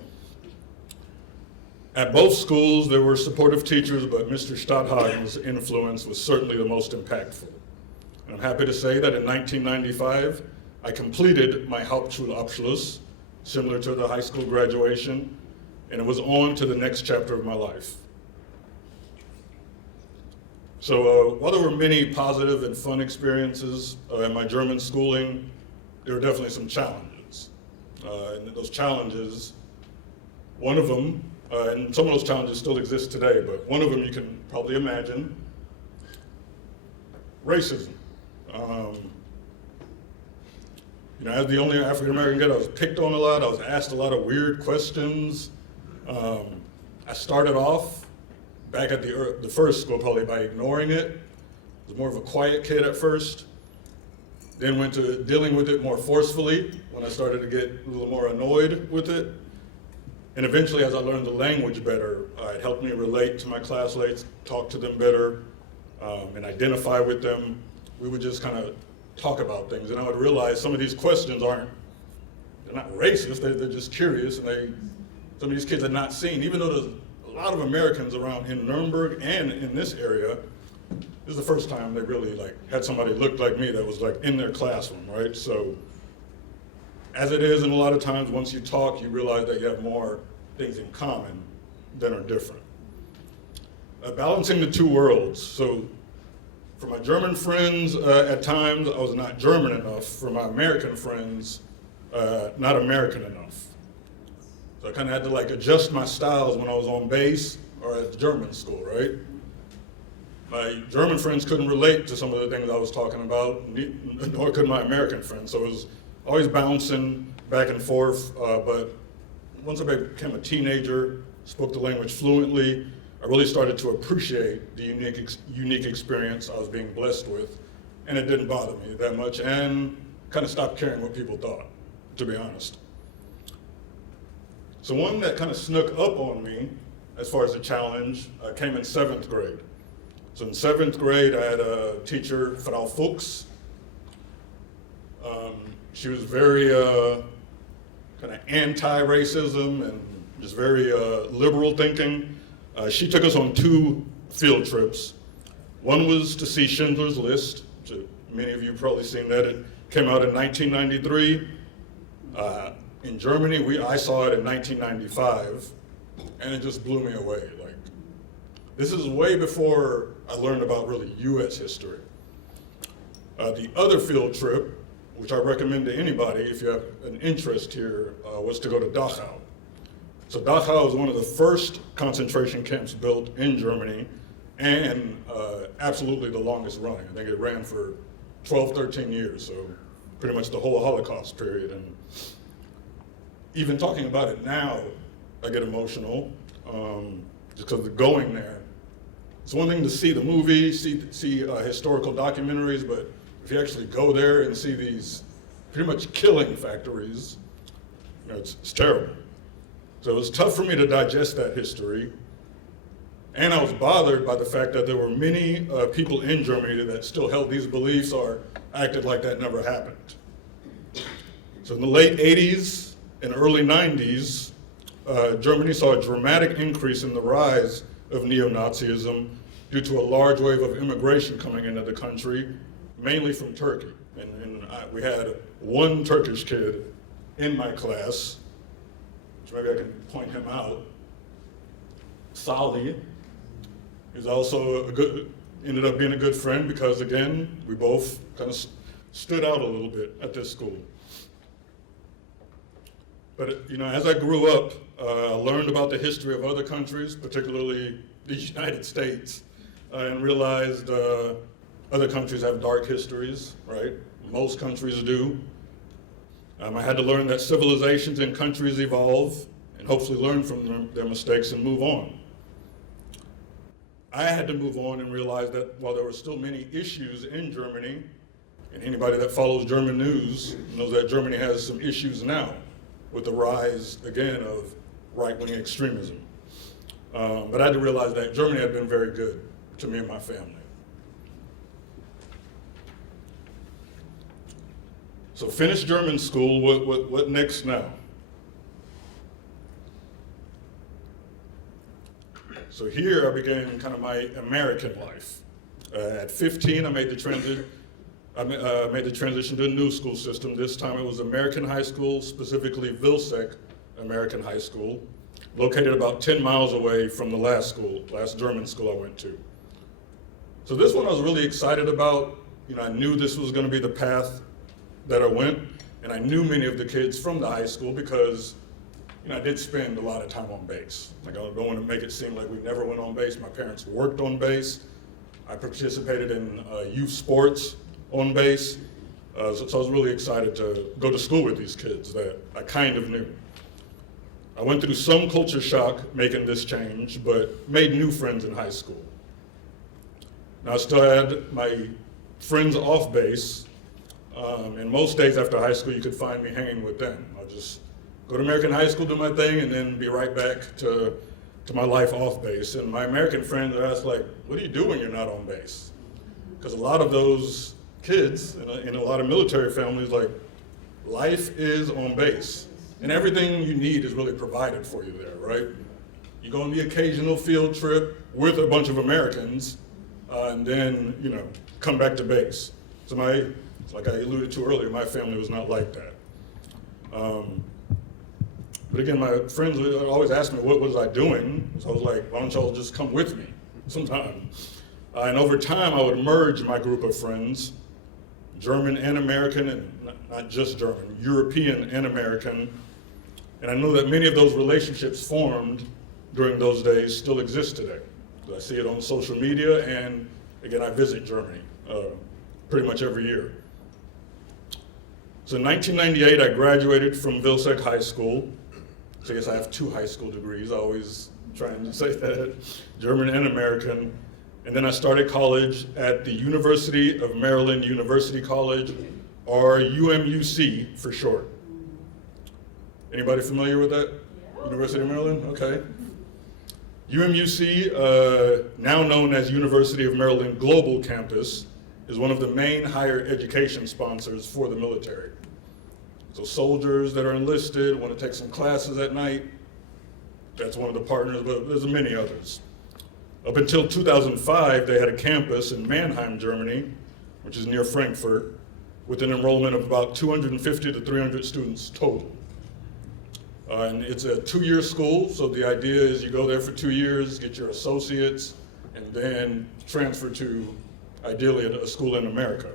At both schools, there were supportive teachers, but Mr. Stadthagen's influence was certainly the most impactful. And I'm happy to say that in 1995, I completed my Hauptschulabschluss, similar to the high school graduation, and it was on to the next chapter of my life. So while there were many positive and fun experiences in my German schooling, there were definitely some challenges. And those challenges, one of them, and some of those challenges still exist today, but one of them you can probably imagine, racism. You know, as the only African-American kid, I was picked on a lot, I was asked a lot of weird questions. I started off back at the first school probably by ignoring it. I was more of a quiet kid at first. Then went to dealing with it more forcefully when I started to get a little more annoyed with it. And eventually, as I learned the language better, it helped me relate to my classmates, talk to them better, and identify with them. We would just kind of talk about things, and I would realize some of these questions they're not racist, they're just curious, and some of these kids had not seen, even though there's a lot of Americans around in Nuremberg and in this area, this is the first time they really had somebody look like me that was in their classroom, right? So, as it is, and a lot of times once you talk, you realize that you have more things in common than are different. Balancing the two worlds. So, for my German friends, at times I was not German enough. For my American friends, not American enough. So I kind of had to adjust my styles when I was on base or at German school, right? My German friends couldn't relate to some of the things I was talking about, nor could my American friends. So it was always bouncing back and forth. But once I became a teenager, spoke the language fluently, I really started to appreciate the unique experience I was being blessed with, and it didn't bother me that much, and kind of stopped caring what people thought, to be honest. So one that kind of snuck up on me, as far as a challenge, came in 7th grade. So in 7th grade, I had a teacher, Frau Fuchs. She was very kind of anti-racism and just very liberal thinking. She took us on 2 field trips. One was to see Schindler's List, which many of you have probably seen that. It came out in 1993. In Germany, I saw it in 1995, and it just blew me away. This is way before I learned about really U.S. history. The other field trip, which I recommend to anybody if you have an interest here, was to go to Dachau. So Dachau was one of the first concentration camps built in Germany, and absolutely the longest running. I think it ran for 12, 13 years, so pretty much the whole Holocaust period. And even talking about it now, I get emotional, just because of going there. It's one thing to see the movie, see historical documentaries, but if you actually go there and see these pretty much killing factories, it's terrible. So it was tough for me to digest that history. And I was bothered by the fact that there were many people in Germany that still held these beliefs or acted like that never happened. So in the late 80s and early 90s, Germany saw a dramatic increase in the rise of neo-Nazism due to a large wave of immigration coming into the country, mainly from Turkey. And we had one Turkish kid in my class, which maybe I can point him out, Salih. He's also ended up being a good friend because, again, we both kind of stood out a little bit at this school. But, as I grew up, I learned about the history of other countries, particularly the United States, and realized other countries have dark histories, right? Most countries do. I had to learn that civilizations and countries evolve and hopefully learn from their mistakes and move on. I had to move on and realize that while there were still many issues in Germany, and anybody that follows German news knows that Germany has some issues now with the rise, again, of right-wing extremism. But I had to realize that Germany had been very good to me and my family. So finished German school, what next now? So here I began kind of my American life. At 15, I made the transition to a new school system. This time it was American High School, specifically Vilseck American High School, located about 10 miles away from the last German school I went to. So this one I was really excited about. I knew this was going to be the path that I went, and I knew many of the kids from the high school because I did spend a lot of time on base. I don't want to make it seem like we never went on base. My parents worked on base. I participated in youth sports on base. So I was really excited to go to school with these kids that I kind of knew. I went through some culture shock making this change, but made new friends in high school. Now, I still had my friends off base, and most days after high school, you could find me hanging with them. I'll just go to American high school, do my thing, and then be right back to my life off base. And my American friends are asked, like, what do you do when you're not on base? Because a lot of those kids in a lot of military families, like, life is on base. And everything you need is really provided for you there, right? You go on the occasional field trip with a bunch of Americans, and then, come back to base. So like I alluded to earlier, my family was not like that. But again, my friends would always ask me, what was I doing? So I was like, why don't y'all just come with me sometime? And over time, I would merge my group of friends, German and American, and not just German, European and American. And I know that many of those relationships formed during those days still exist today. I see it on social media, and again, I visit Germany pretty much every year. So in 1998, I graduated from Vilseck High School. So I guess I have 2 high school degrees. I always try and say that, German and American. And then I started college at the University of Maryland University College, or UMUC for short. Anybody familiar with that? Yeah. University of Maryland? Okay. UMUC, now known as University of Maryland Global Campus, is one of the main higher education sponsors for the military. So soldiers that are enlisted, want to take some classes at night, that's one of the partners, but there's many others. Up until 2005, they had a campus in Mannheim, Germany, which is near Frankfurt, with an enrollment of about 250 to 300 students total. And it's a 2-year school, so the idea is you go there for 2 years, get your associates, and then transfer to, ideally, a school in America.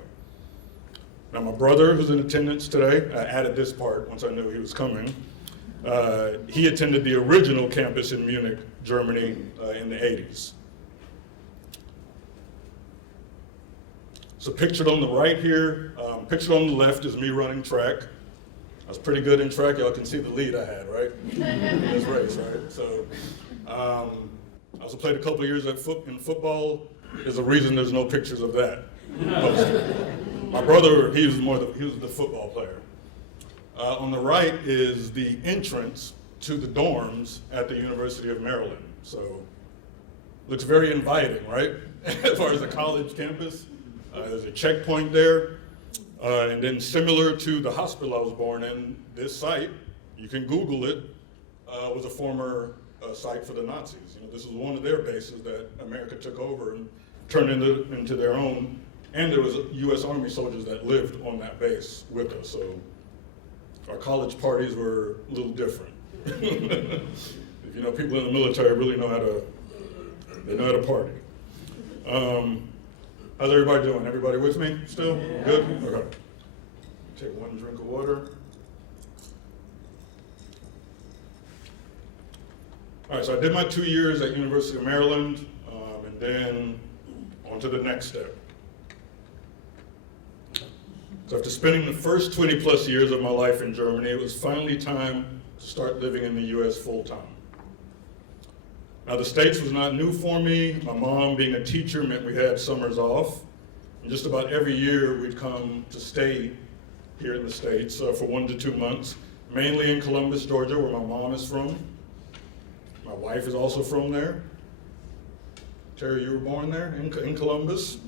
Now, my brother, who's in attendance today, I added this part once I knew he was coming. He attended the original campus in Munich, Germany, in the 80s. So pictured on the right here, pictured on the left is me running track. I was pretty good in track. Y'all can see the lead I had, right? In this race, right? So I also played a couple of years in football. There's a reason there's no pictures of that posted. My brother, he was the football player. On the right is the entrance to the dorms at the University of Maryland. So looks very inviting, right? As far as the college campus, there's a checkpoint there. And then similar to the hospital I was born in, this site, you can Google it, was a former site for the Nazis. This was one of their bases that America took over and turned into their own. And there was U.S. Army soldiers that lived on that base with us. So our college parties were a little different. If people in the military really know how to party. How's everybody doing? Everybody with me still? Yeah. Good? Okay. Take one drink of water. All right, so I did my 2 years at University of Maryland, and then on to the next step. So after spending the first 20 plus years of my life in Germany, it was finally time to start living in the US full time. Now the States was not new for me. My mom being a teacher meant we had summers off. And just about every year we'd come to stay here in the States for 1 to 2 months, mainly in Columbus, Georgia, where my mom is from. My wife is also from there. Terry, you were born there in Columbus.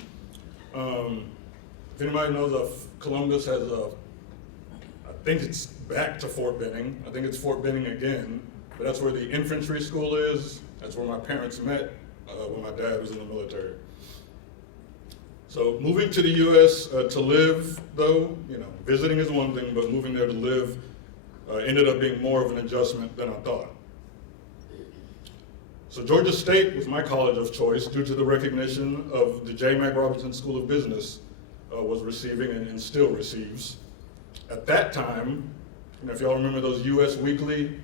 If anybody knows, Columbus has I think it's back to Fort Benning. I think it's Fort Benning again, but that's where the infantry school is. That's where my parents met when my dad was in the military. So moving to the U.S. To live, though, visiting is one thing, but moving there to live ended up being more of an adjustment than I thought. So Georgia State was my college of choice due to the recognition of the J. Mac Robinson School of Business was receiving and still receives. At that time, if y'all remember those U.S. Weekly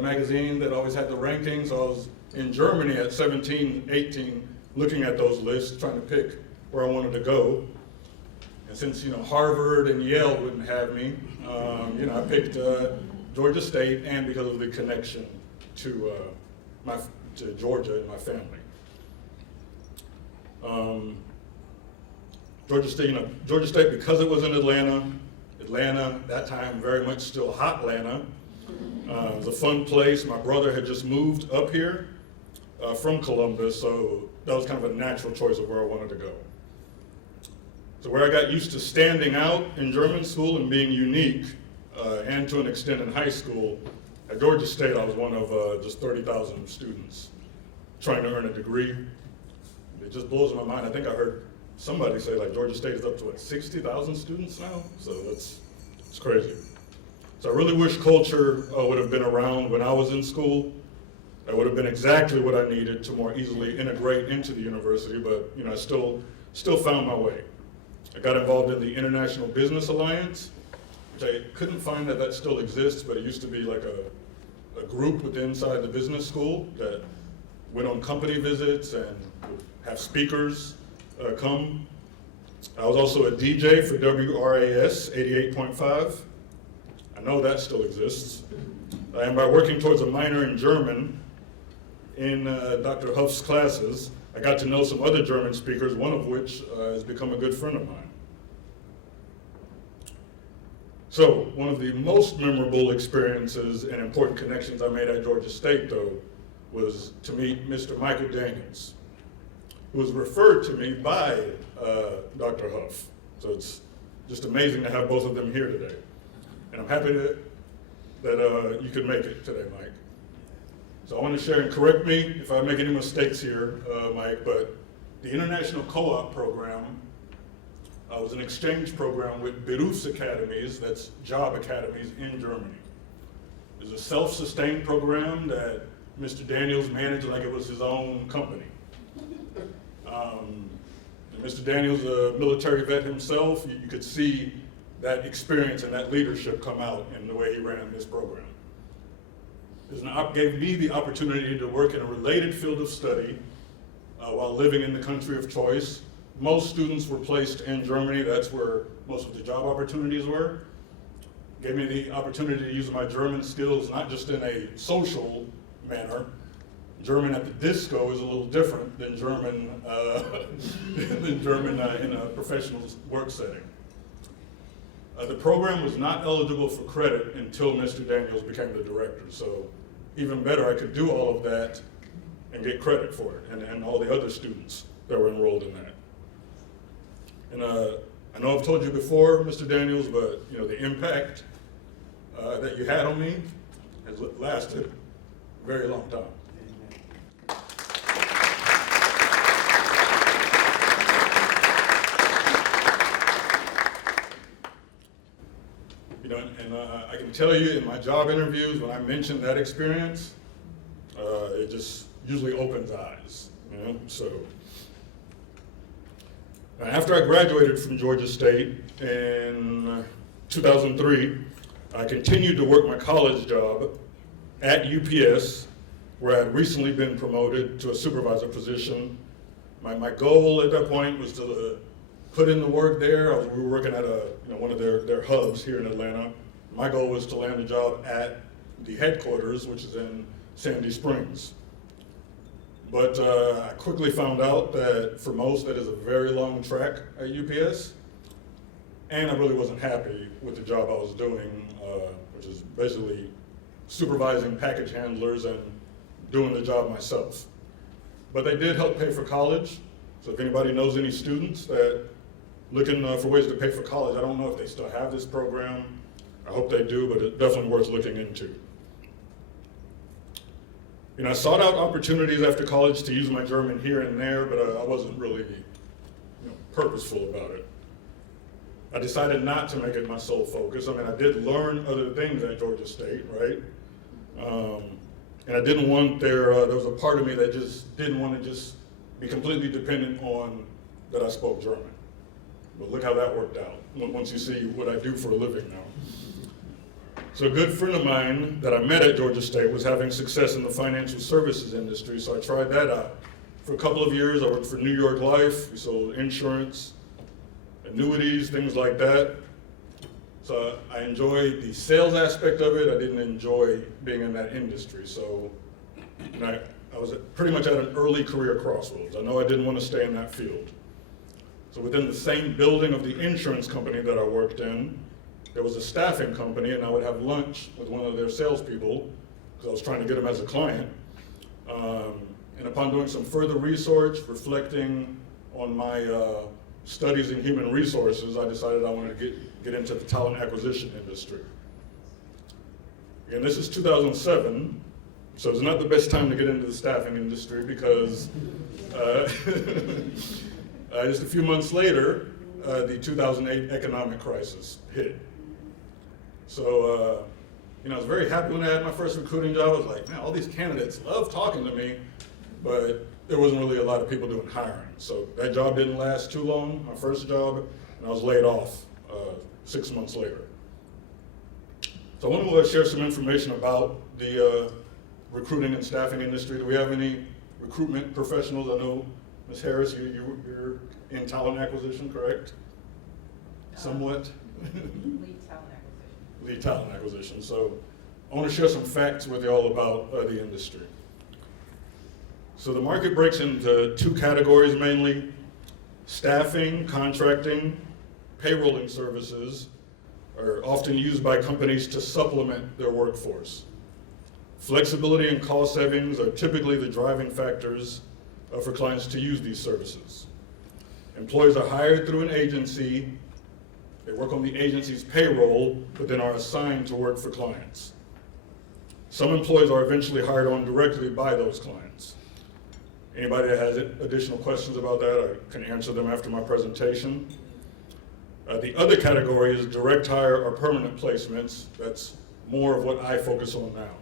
magazine that always had the rankings, I was in Germany at 17, 18, looking at those lists, trying to pick where I wanted to go. And since Harvard and Yale wouldn't have me, I picked Georgia State and because of the connection to Georgia and my family. Georgia State, because it was in Atlanta, that time very much still hot Atlanta. It was a fun place. My brother had just moved up here from Columbus, so that was kind of a natural choice of where I wanted to go. So where I got used to standing out in German school and being unique, and to an extent in high school, at Georgia State I was one of just 30,000 students trying to earn a degree. It just blows my mind. I think I heard somebody say like Georgia State is up to 60,000 students now, so it's crazy. So I really wish CULTR would have been around when I was in school. That would have been exactly what I needed to more easily integrate into the university, but I still found my way. I got involved in the International Business Alliance, which I couldn't find that still exists, but it used to be like a group within inside the business school that went on company visits and would have speakers come. I was also a DJ for WRAS 88.5. I know that still exists. And by working towards a minor in German in Dr. Huff's classes, I got to know some other German speakers, one of which has become a good friend of mine. So, one of the most memorable experiences and important connections I made at Georgia State, though, was to meet Mr. Michael Daniels, who was referred to me by Dr. Huff. So it's just amazing to have both of them here today. And I'm happy that you could make it today, Mike. So I want to share, and correct me if I make any mistakes here, Mike, but the International Co-op Program was an exchange program with Berufsacademies, that's job academies in Germany. It's a self-sustained program that Mr. Daniels managed like it was his own company. And Mr. Daniels, a military vet himself, you could see that experience and that leadership come out in the way he ran this program. It gave me the opportunity to work in a related field of study while living in the country of choice. Most students were placed in Germany. That's where most of the job opportunities were. Gave me the opportunity to use my German skills, not just in a social manner. German at the disco is a little different than German, in a professional work setting. The program was not eligible for credit until Mr. Daniels became the director. So even better, I could do all of that and get credit for it, and all the other students that were enrolled in that. And I know I've told you before, Mr. Daniels, but the impact that you had on me has lasted a very long time. I can tell you in my job interviews, when I mention that experience, it just usually opens eyes. So after I graduated from Georgia State in 2003, I continued to work my college job at UPS, where I had recently been promoted to a supervisor position. My goal at that point was to put in the work there. We were working at one of their hubs here in Atlanta. My goal was to land a job at the headquarters, which is in Sandy Springs. But I quickly found out that for most, that is a very long track at UPS. And I really wasn't happy with the job I was doing, which is basically supervising package handlers and doing the job myself. But they did help pay for college. So if anybody knows any students that looking for ways to pay for college, I don't know if they still have this program. I hope they do, but it's definitely worth looking into. I sought out opportunities after college to use my German here and there, but I wasn't really purposeful about it. I decided not to make it my sole focus. I did learn other things at Georgia State, right? And I didn't want there was a part of me that just didn't want to just be completely dependent on that I spoke German. But look how that worked out once you see what I do for a living now. So a good friend of mine that I met at Georgia State was having success in the financial services industry, so I tried that out. For a couple of years, I worked for New York Life. We sold insurance, annuities, things like that. So I enjoyed the sales aspect of it. I didn't enjoy being in that industry. So I was pretty much at an early career crossroads. I know I didn't want to stay in that field. So within the same building of the insurance company that I worked in, there was a staffing company, and I would have lunch with one of their salespeople because I was trying to get them as a client. And upon doing some further research, reflecting on my studies in human resources, I decided I wanted to get into the talent acquisition industry. And this is 2007, so it's not the best time to get into the staffing industry because just a few months later, the 2008 economic crisis hit. So, I was very happy when I had my first recruiting job. I was like, man, all these candidates love talking to me, but there wasn't really a lot of people doing hiring. So that job didn't last too long, my first job, and I was laid off 6 months later. So I want to share some information about the recruiting and staffing industry. Do we have any recruitment professionals? I know, Ms. Harris, you're in talent acquisition, correct? Somewhat? Lead talent acquisition. So I want to share some facts with you all about the industry. So the market breaks into two categories mainly: staffing, contracting, payrolling services are often used by companies to supplement their workforce. Flexibility and cost savings are typically the driving factors for clients to use these services. Employees are hired through an agency. They work on the agency's payroll, but then are assigned to work for clients. Some employees are eventually hired on directly by those clients. Anybody that has additional questions about that, I can answer them after my presentation. The other category is direct hire or permanent placements. That's more of what I focus on now.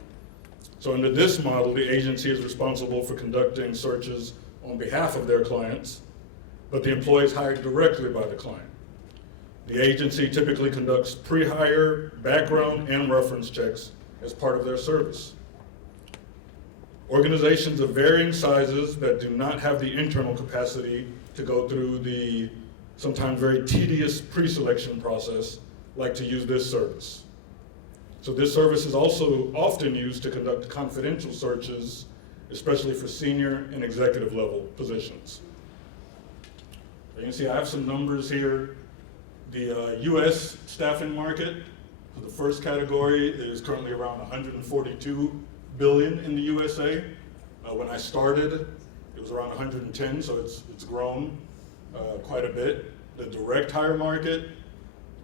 So under this model, the agency is responsible for conducting searches on behalf of their clients, but the employee is hired directly by the client. The agency typically conducts pre-hire, background, and reference checks as part of their service. Organizations of varying sizes that do not have the internal capacity to go through the sometimes very tedious pre-selection process like to use this service. So this service is also often used to conduct confidential searches, especially for senior and executive level positions. You can see I have some numbers here. The US staffing market, for the first category, is currently around 142 billion in the USA. When I started, it was around 110, so it's grown quite a bit. The direct hire market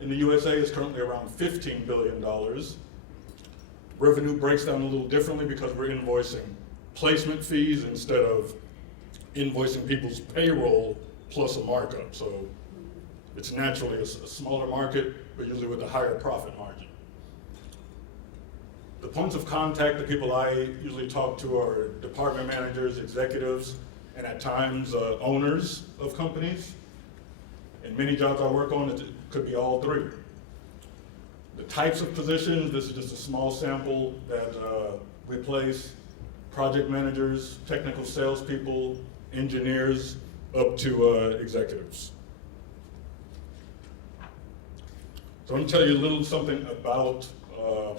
in the USA is currently around $15 billion. Revenue breaks down a little differently because we're invoicing placement fees instead of invoicing people's payroll plus a markup. So it's naturally a smaller market, but usually with a higher profit margin. The points of contact, the people I usually talk to, are department managers, executives, and at times owners of companies. In many jobs I work on, it could be all three. The types of positions, this is just a small sample that we place: project managers, technical salespeople, engineers, up to executives. So I'm going to tell you a little something about, well,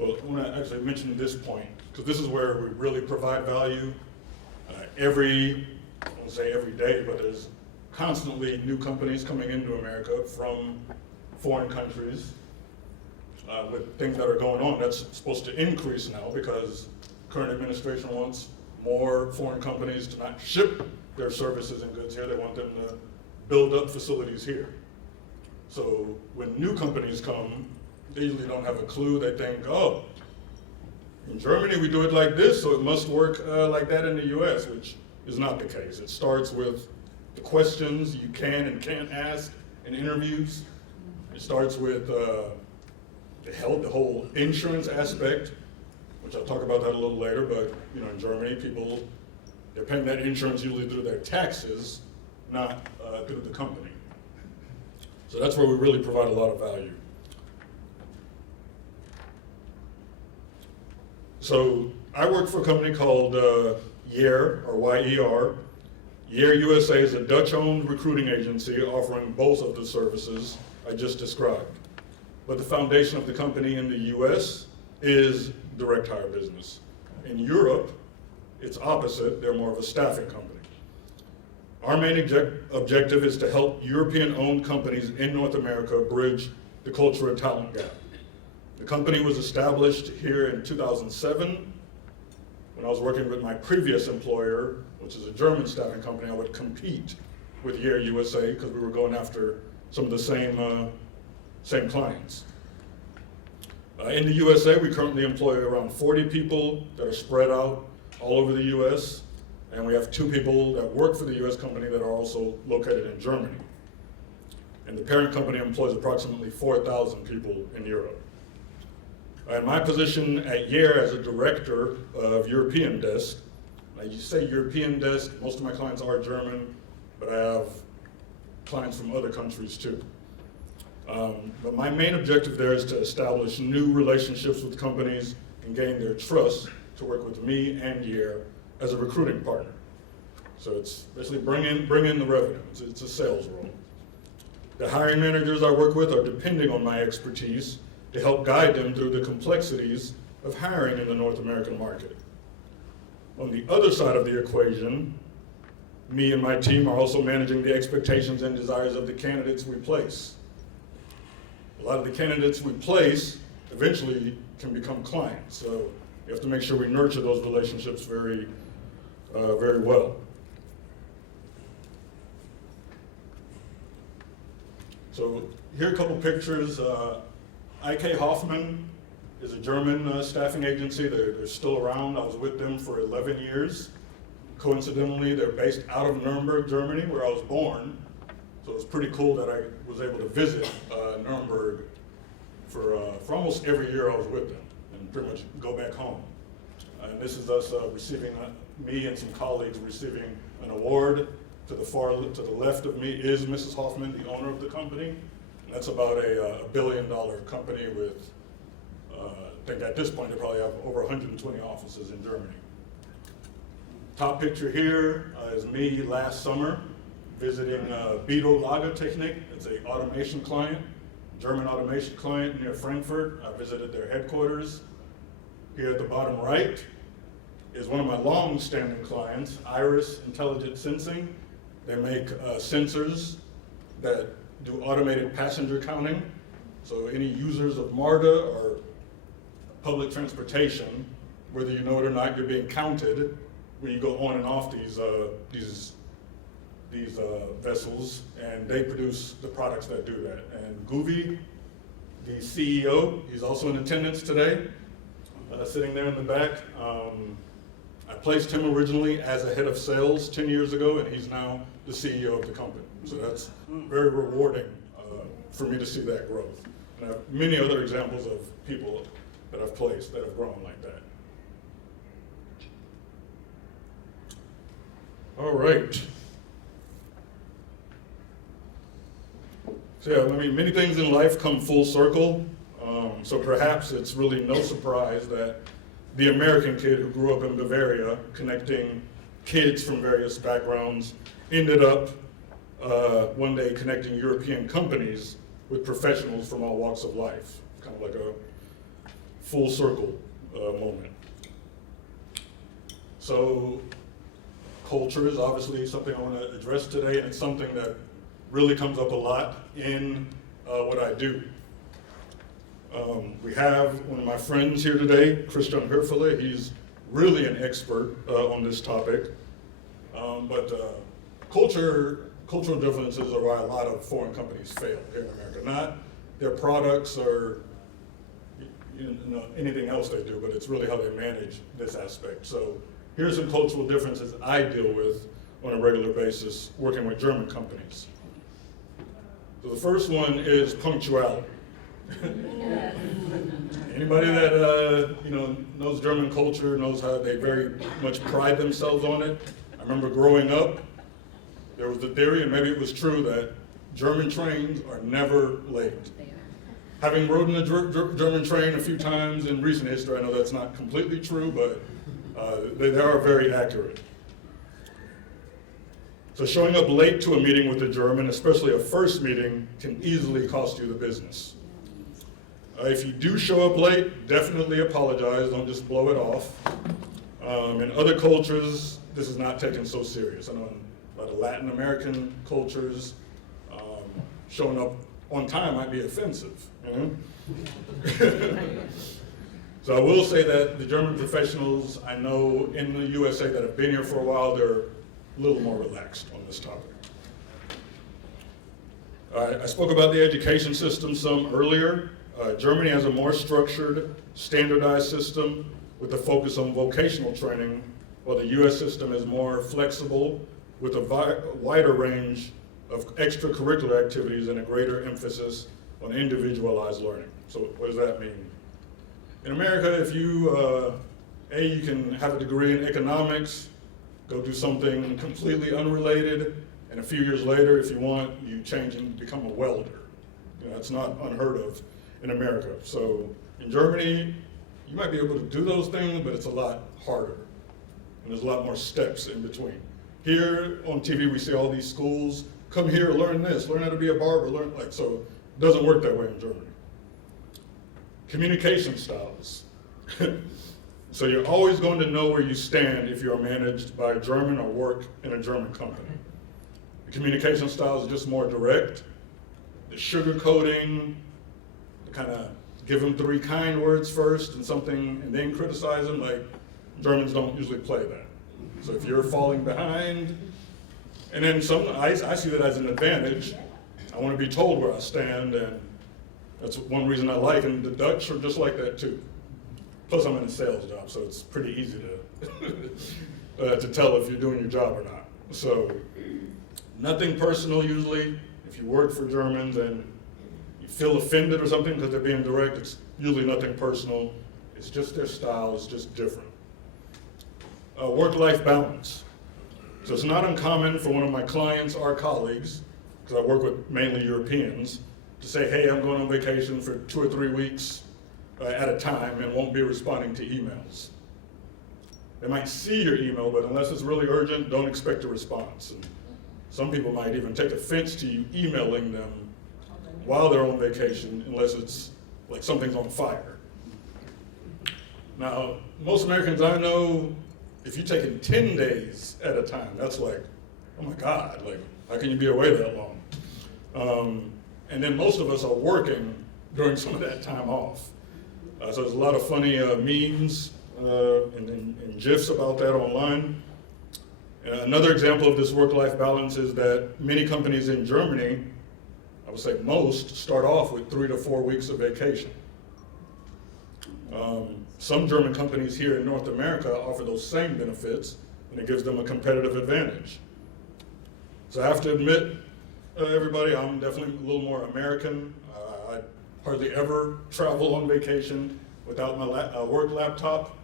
I want to actually mention this point, because this is where we really provide value. I won't say every day, but there's constantly new companies coming into America from foreign countries with things that are going on. That's supposed to increase now because current administration wants more foreign companies to not ship their services and goods here. They want them to build up facilities here. So when new companies come, they usually don't have a clue. They think, oh, in Germany we do it like this, so it must work like that in the US, which is not the case. It starts with the questions you can and can't ask in interviews. It starts with the whole insurance aspect, which I'll talk about that a little later, but in Germany, people, they're paying that insurance usually through their taxes, not through the company. So that's where we really provide a lot of value. So I work for a company called YER, or Y-E-R. Year USA is a Dutch-owned recruiting agency offering both of the services I just described. But the foundation of the company in the US is direct hire business. In Europe, it's opposite. They're more of a staffing company. Our main objective is to help European-owned companies in North America bridge the culture and talent gap. The company was established here in 2007. When I was working with my previous employer, which is a German staffing company, I would compete with Year USA because we were going after some of the same clients. In the USA, we currently employ around 40 people that are spread out all over the US, and we have 2 people that work for the US company that are also located in Germany. And the parent company employs approximately 4,000 people in Europe. In my position at Year as a director of European desk, now you say European desk, most of my clients are German, but I have clients from other countries too. But my main objective there is to establish new relationships with companies and gain their trust to work with me and Year as a recruiting partner. So it's basically bring in the revenue. It's a sales role. The hiring managers I work with are depending on my expertise to help guide them through the complexities of hiring in the North American market. On the other side of the equation, me and my team are also managing the expectations and desires of the candidates we place. A lot of the candidates we place eventually can become clients, so we have to make sure we nurture those relationships very well. So here are a couple pictures. IK Hoffman is a German staffing agency. They're still around. I was with them for 11 years. Coincidentally, they're based out of Nuremberg, Germany, where I was born. So it was pretty cool that I was able to visit Nuremberg for almost every year I was with them and pretty much go back home. And this is us receiving, me and some colleagues receiving an award. To the left of me is Mrs. Hoffman, the owner of the company. And that's about a $1 billion company with, I think at this point they probably have over 120 offices in Germany. Top picture here is me last summer visiting Beetle Lagertechnik. It's an automation client, German automation client near Frankfurt. I visited their headquarters. Here at the bottom right is one of my long-standing clients, Iris Intelligent Sensing. They make sensors that do automated passenger counting. So any users of MARTA or public transportation, whether you know it or not, you're being counted when you go on and off these vessels, and they produce the products that do that. And Guvi, the CEO, he's also in attendance today, sitting there in the back. I placed him originally as a head of sales 10 years ago, and he's now the CEO of the company. So that's very rewarding for me to see that growth. And I have many other examples of people that I've placed that have grown like that. All right. So yeah, I mean, many things in life come full circle. So perhaps it's really no surprise that the American kid who grew up in Bavaria, connecting kids from various backgrounds, ended up one day connecting European companies with professionals from all walks of life. Kind of like a full circle moment. So culture is obviously something I want to address today, and it's something that really comes up a lot in what I do. We have one of my friends here today, Christian Herfele. He's really an expert on this topic. But cultural differences are why a lot of foreign companies fail here in America. Not their products or anything else they do, but it's really how they manage this aspect. So here's some cultural differences I deal with on a regular basis working with German companies. So the first one is punctuality. Anybody that knows German culture knows how they very much pride themselves on it. I remember growing up, there was the theory, and maybe it was true, that German trains are never late. Having ridden a German train a few times in recent history, I know that's not completely true, but they are very accurate. So showing up late to a meeting with a German, especially a first meeting, can easily cost you the business. If you do show up late, definitely apologize, don't just blow it off. In other cultures, this is not taken so serious. I know in a lot of Latin American cultures, showing up on time might be offensive, you know? So I will say that the German professionals I know in the USA that have been here for a while, they're a little more relaxed on this topic. I spoke about the education system some earlier. Germany has a more structured, standardized system with a focus on vocational training, while the US system is more flexible with a wider range of extracurricular activities and a greater emphasis on individualized learning. So what does that mean? In America, if you, you can have a degree in economics, go do something completely unrelated, and a few years later, if you want, you change and become a welder. You know, that's not unheard of in America. So in Germany, you might be able to do those things, but it's a lot harder. And there's a lot more steps in between. Here on TV, we see all these schools, come here, learn this, learn how to be a barber, so it doesn't work that way in Germany. Communication styles. So you're always going to know where you stand if you are managed by a German or work in a German company. The communication style is just more direct. The sugarcoating, the kind of give them 3 kind words first and then criticize them, like Germans don't usually play that. So if you're falling behind, and then I see that as an advantage. I want to be told where I stand, and that's one reason I like, and the Dutch are just like that too. Plus I'm in a sales job, so it's pretty easy to tell if you're doing your job or not. So nothing personal usually. If you work for Germans and you feel offended or something because they're being direct, it's usually nothing personal. It's just their style, it's just different. Work-life balance. So it's not uncommon for one of my clients or colleagues, because I work with mainly Europeans, to say, hey, I'm going on vacation for 2 or 3 weeks at a time and won't be responding to emails. They might see your email, but unless it's really urgent, don't expect a response. And some people might even take offense to you emailing them while they're on vacation, unless it's like something's on fire. Now, most Americans I know, if you're taking 10 days at a time, that's like, oh my God, like, how can you be away that long? And then most of us are working during some of that time off. So there's a lot of funny memes and GIFs about that online. Another example of this work-life balance is that many companies in Germany, I would say most, start off with 3 to 4 weeks of vacation. Some German companies here in North America offer those same benefits, and it gives them a competitive advantage. So I have to admit, everybody, I'm definitely a little more American. I hardly ever travel on vacation without my work laptop.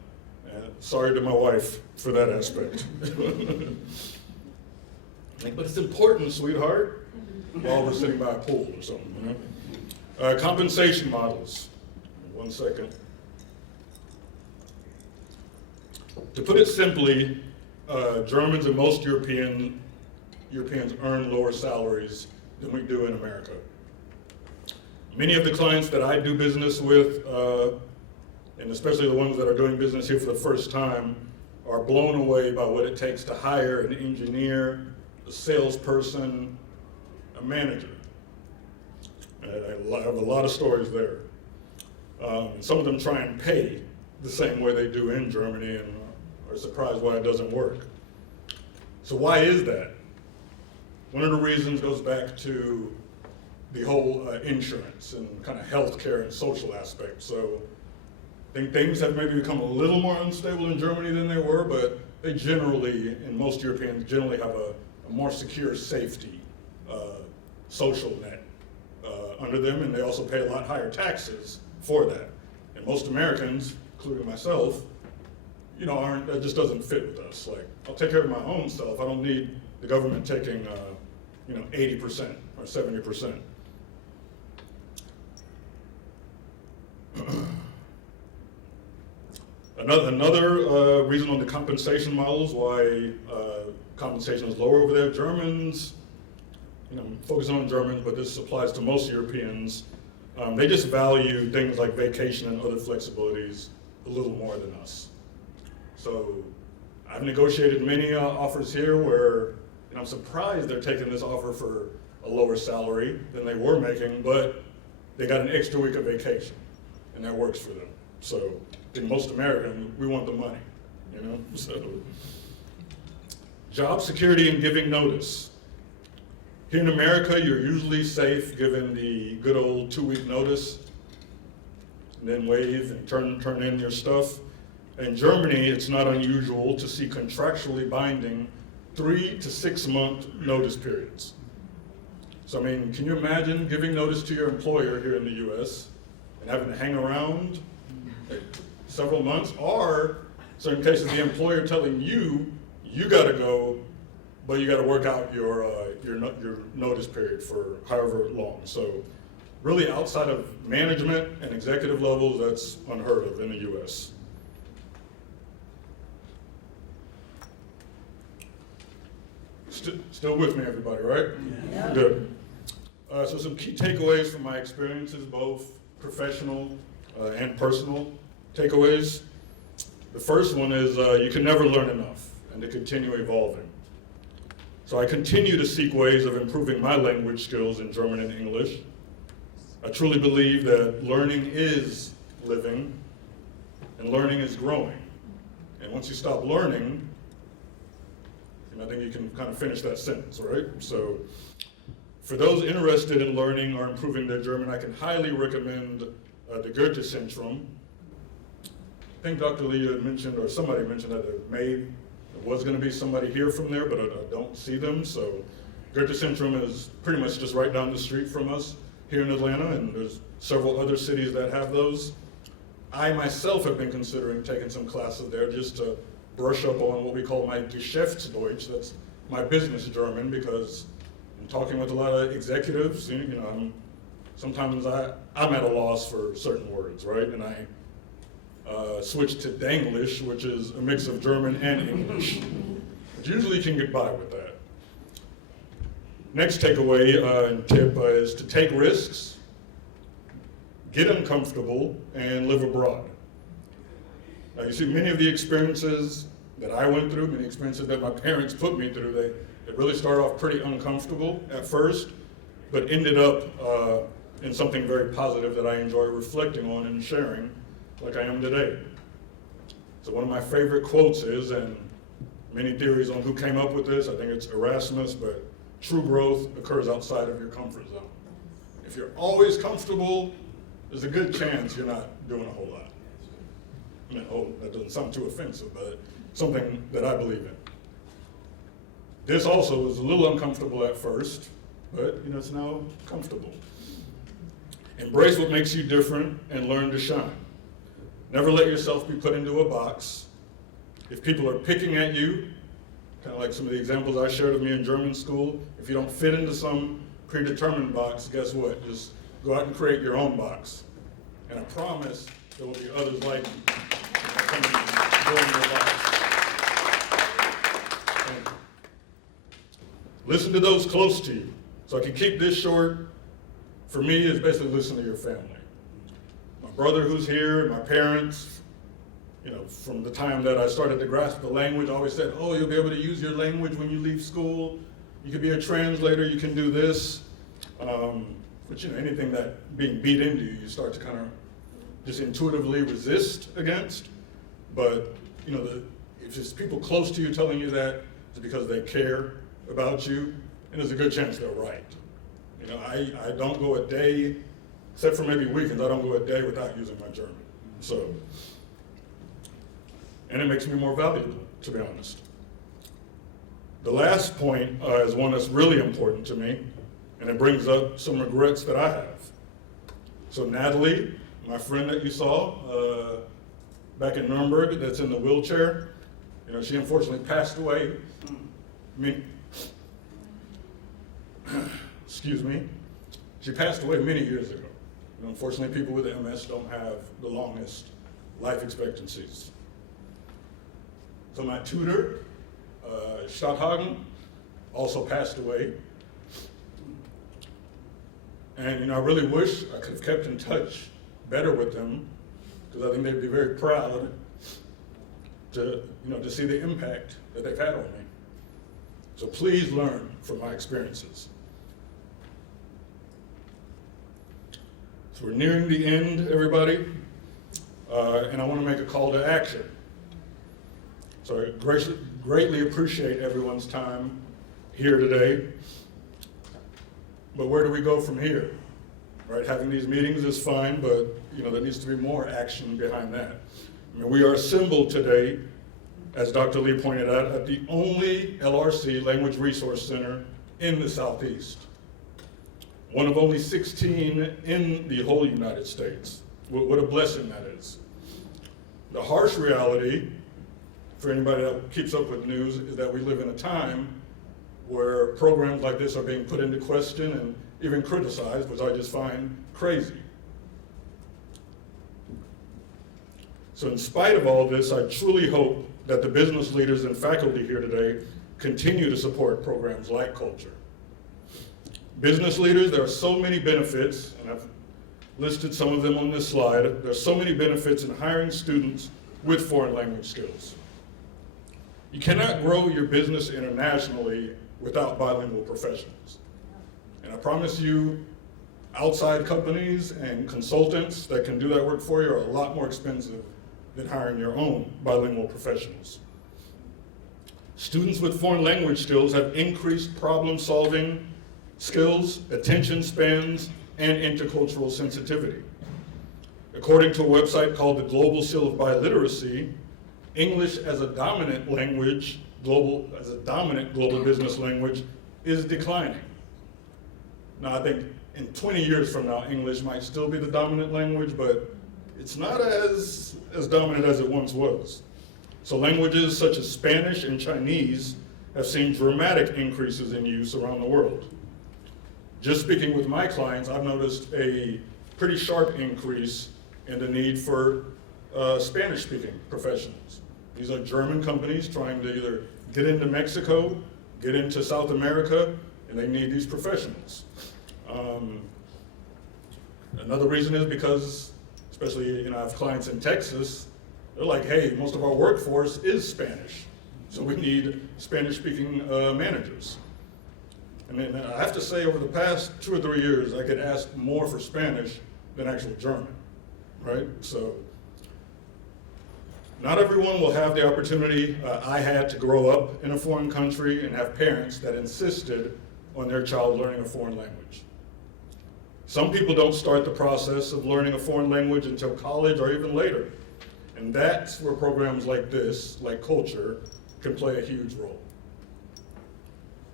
Sorry to my wife for that aspect. But it's important, sweetheart, while we're sitting by a pool or something. You know? Compensation models. 1 second. To put it simply, Germans and most Europeans earn lower salaries than we do in America. Many of the clients that I do business with, and especially the ones that are doing business here for the first time, are blown away by what it takes to hire an engineer, a salesperson, a manager. I have a lot of stories there. Some of them try and pay the same way they do in Germany and are surprised why it doesn't work. So why is that? One of the reasons goes back to the whole insurance and kind of healthcare and social aspect. So I think things have maybe become a little more unstable in Germany than they were, but they generally, and most Europeans generally have a more secure safety social net under them, and they also pay a lot higher taxes for that. And most Americans, including myself, you know, that just doesn't fit with us. Like, I'll take care of my own self. I don't need the government taking, 80% or 70%. Another reason on the compensation models why compensation is lower over there, Germans, focusing on Germans, but this applies to most Europeans, they just value things like vacation and other flexibilities a little more than us. So I've negotiated many offers here where I'm surprised they're taking this offer for a lower salary than they were making, but they got an extra week of vacation, and that works for them. So I think most Americans, we want the money, So job security and giving notice. Here in America, you're usually safe given the good old 2-week notice, and then wave and turn in your stuff. In Germany, it's not unusual to see contractually binding 3 to 6 month notice periods. So can you imagine giving notice to your employer here in the US and having to hang around several months, or certain cases the employer telling you, you gotta go, but you gotta work out your notice period for however long. So really outside of management and executive levels, that's unheard of in the US. Still with me, everybody, right? Yeah. Good. So some key takeaways from my experiences, both professional and personal takeaways. The first one is you can never learn enough and to continue evolving. So I continue to seek ways of improving my language skills in German and English. I truly believe that learning is living and learning is growing. And once you stop learning, I think you can kind of finish that sentence, right? So for those interested in learning or improving their German, I can highly recommend the Goethe Centrum. I think Dr. Lee had mentioned, or somebody mentioned that there was going to be somebody here from there, but I don't see them. So Goethe Centrum is pretty much just right down the street from us here in Atlanta, and there's several other cities that have those. I myself have been considering taking some classes there just to brush up on what we call my Geschäftsdeutsch. That's my business German, because I'm talking with a lot of executives. Sometimes I'm at a loss for certain words, right? And I switched to Danglish, which is a mix of German and English. But usually you can get by with that. Next takeaway and tip is to take risks, get uncomfortable, and live abroad. Now, you see, many of the experiences that I went through, many experiences that my parents put me through, they really started off pretty uncomfortable at first, but ended up in something very positive that I enjoy reflecting on and sharing, like I am today. So one of my favorite quotes is, and many theories on who came up with this, I think it's Erasmus, but true growth occurs outside of your comfort zone. If you're always comfortable, there's a good chance you're not doing a whole lot. That doesn't sound too offensive, but something that I believe in. This also was a little uncomfortable at first, but it's now comfortable. Embrace what makes you different and learn to shine. Never let yourself be put into a box. If people are picking at you, kind of like some of the examples I shared of me in German school, if you don't fit into some predetermined box, guess what? Just go out and create your own box. And I promise there will be others like you. Listen to those close to you. So I can keep this short. For me, is basically listen to your family. My brother who's here, my parents, from the time that I started to grasp the language, always said, oh, you'll be able to use your language when you leave school. You can be a translator, you can do this. But anything that being beat into you, you start to kind of just intuitively resist against. But if it's people close to you telling you that, it's because they care about you, and there's a good chance they're right. I don't go a day, except for maybe weekends, I don't go a day without using my German. And it makes me more valuable, to be honest. The last point is one that's really important to me, and it brings up some regrets that I have. So Natalie, my friend that you saw back in Nuremberg, that's in the wheelchair, she unfortunately passed away. Excuse me. She passed away many years ago. Unfortunately, people with MS don't have the longest life expectancies. So my tutor, Stadthagen, also passed away. And I really wish I could have kept in touch better with them, because I think they'd be very proud to see the impact that they've had on me. So please learn from my experiences. So we're nearing the end, everybody, and I want to make a call to action. So I greatly appreciate everyone's time here today. But where do we go from here? Right? Having these meetings is fine, but there needs to be more action behind that. I mean, we are assembled today, as Dr. Lee pointed out, at the only LRC Language Resource Center in the Southeast. One of only 16 in the whole United States. What a blessing that is. The harsh reality, for anybody that keeps up with news, is that we live in a time where programs like this are being put into question and even criticized, which I just find crazy. So in spite of all this, I truly hope that the business leaders and faculty here today continue to support programs like CULTR. Business leaders, there are so many benefits, and I've listed some of them on this slide. There are so many benefits in hiring students with foreign language skills. You cannot grow your business internationally without bilingual professionals. And I promise you, outside companies and consultants that can do that work for you are a lot more expensive than hiring your own bilingual professionals. Students with foreign language skills have increased problem-solving skills, attention spans, and intercultural sensitivity. According to a website called the Global Seal of Biliteracy, English as a dominant language, global business language, is declining. Now, I think in 20 years from now, English might still be the dominant language, but it's not as dominant as it once was. So languages such as Spanish and Chinese have seen dramatic increases in use around the world. Just speaking with my clients, I've noticed a pretty sharp increase in the need for Spanish-speaking professionals. These are German companies trying to either get into Mexico, get into South America, and they need these professionals. Another reason is because, especially I have clients in Texas, they're like, hey, most of our workforce is Spanish, so we need Spanish-speaking managers. And then I have to say, over the past 2 or 3 years, I get asked more for Spanish than actual German, right? So not everyone will have the opportunity I had to grow up in a foreign country and have parents that insisted on their child learning a foreign language. Some people don't start the process of learning a foreign language until college or even later. And that's where programs like this, like CULTR, can play a huge role.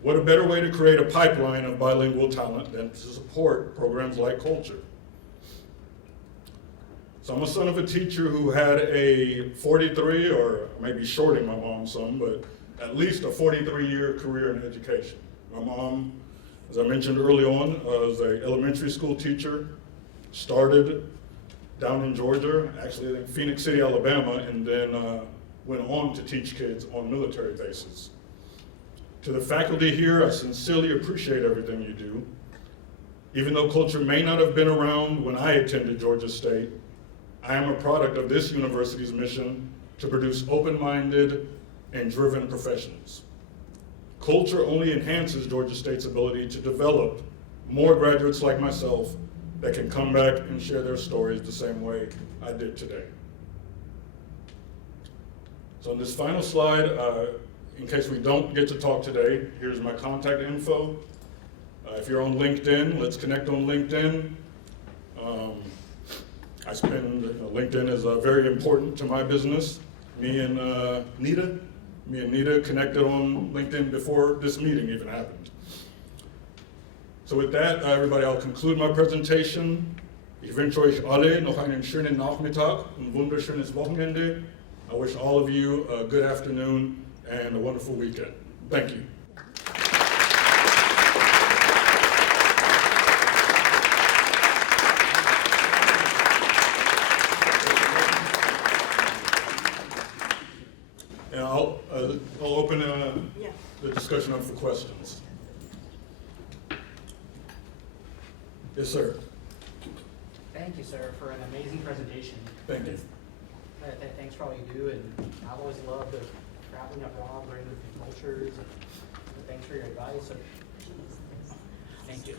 What a better way to create a pipeline of bilingual talent than to support programs like CULTR. So I'm a son of a teacher who had a 43, or maybe shorting my mom some, but at least a 43-year career in education. My mom, as I mentioned early on, was an elementary school teacher, started down in Georgia, actually in Phoenix City, Alabama, and then went on to teach kids on military bases. To the faculty here, I sincerely appreciate everything you do. Even though CULTR may not have been around when I attended Georgia State, I am a product of this university's mission to produce open-minded and driven professionals. CULTR only enhances Georgia State's ability to develop more graduates like myself that can come back and share their stories the same way I did today. So on this final slide, in case we don't get to talk today, here's my contact info. If you're on LinkedIn, let's connect on LinkedIn. LinkedIn is very important to my business. Me and Nita connected on LinkedIn before this meeting even happened. So with that, everybody, I'll conclude my presentation. Ich wünsche euch alle noch einen schönen Nachmittag, ein wunderschönes Wochenende. I wish all of you a good afternoon and a wonderful weekend. Thank you. And discussion up for questions. Yes, sir. Thank you, sir, for an amazing presentation. Thank you. Thanks for all you do, and I've always loved the traveling abroad, learning different cultures, and thanks for your advice. So, thank you.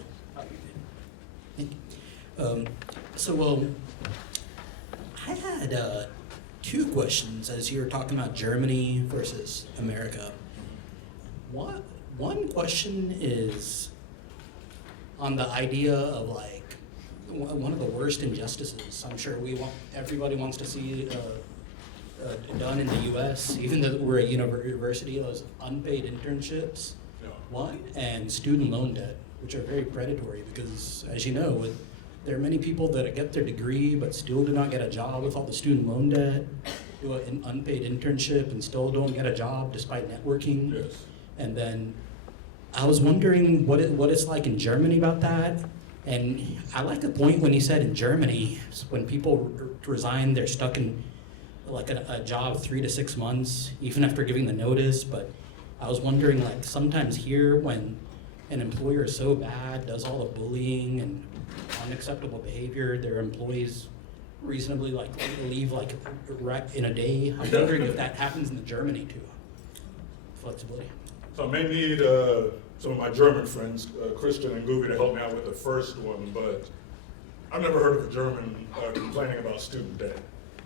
I had two questions as you were talking about Germany versus America. One question is on the idea of like one of the worst injustices. I'm sure everybody wants to see done in the U.S. Even though we're a university, those unpaid internships, and student loan debt, which are very predatory because, as you know, there are many people that get their degree but still do not get a job with all the student loan debt, do an unpaid internship and still don't get a job despite networking. Yes. And then I was wondering what it's like in Germany about that. And I like the point when he said in Germany, when people resign, they're stuck in like a job 3 to 6 months, even after giving the notice. But I was wondering, like, sometimes here when an employer is so bad, does all the bullying and unacceptable behavior, their employees reasonably like leave like in a day. I'm wondering if that happens in Germany too. Flexibility. So I may need some of my German friends, Christian and Guvi, to help me out with the first one, but I've never heard of a German complaining about student debt.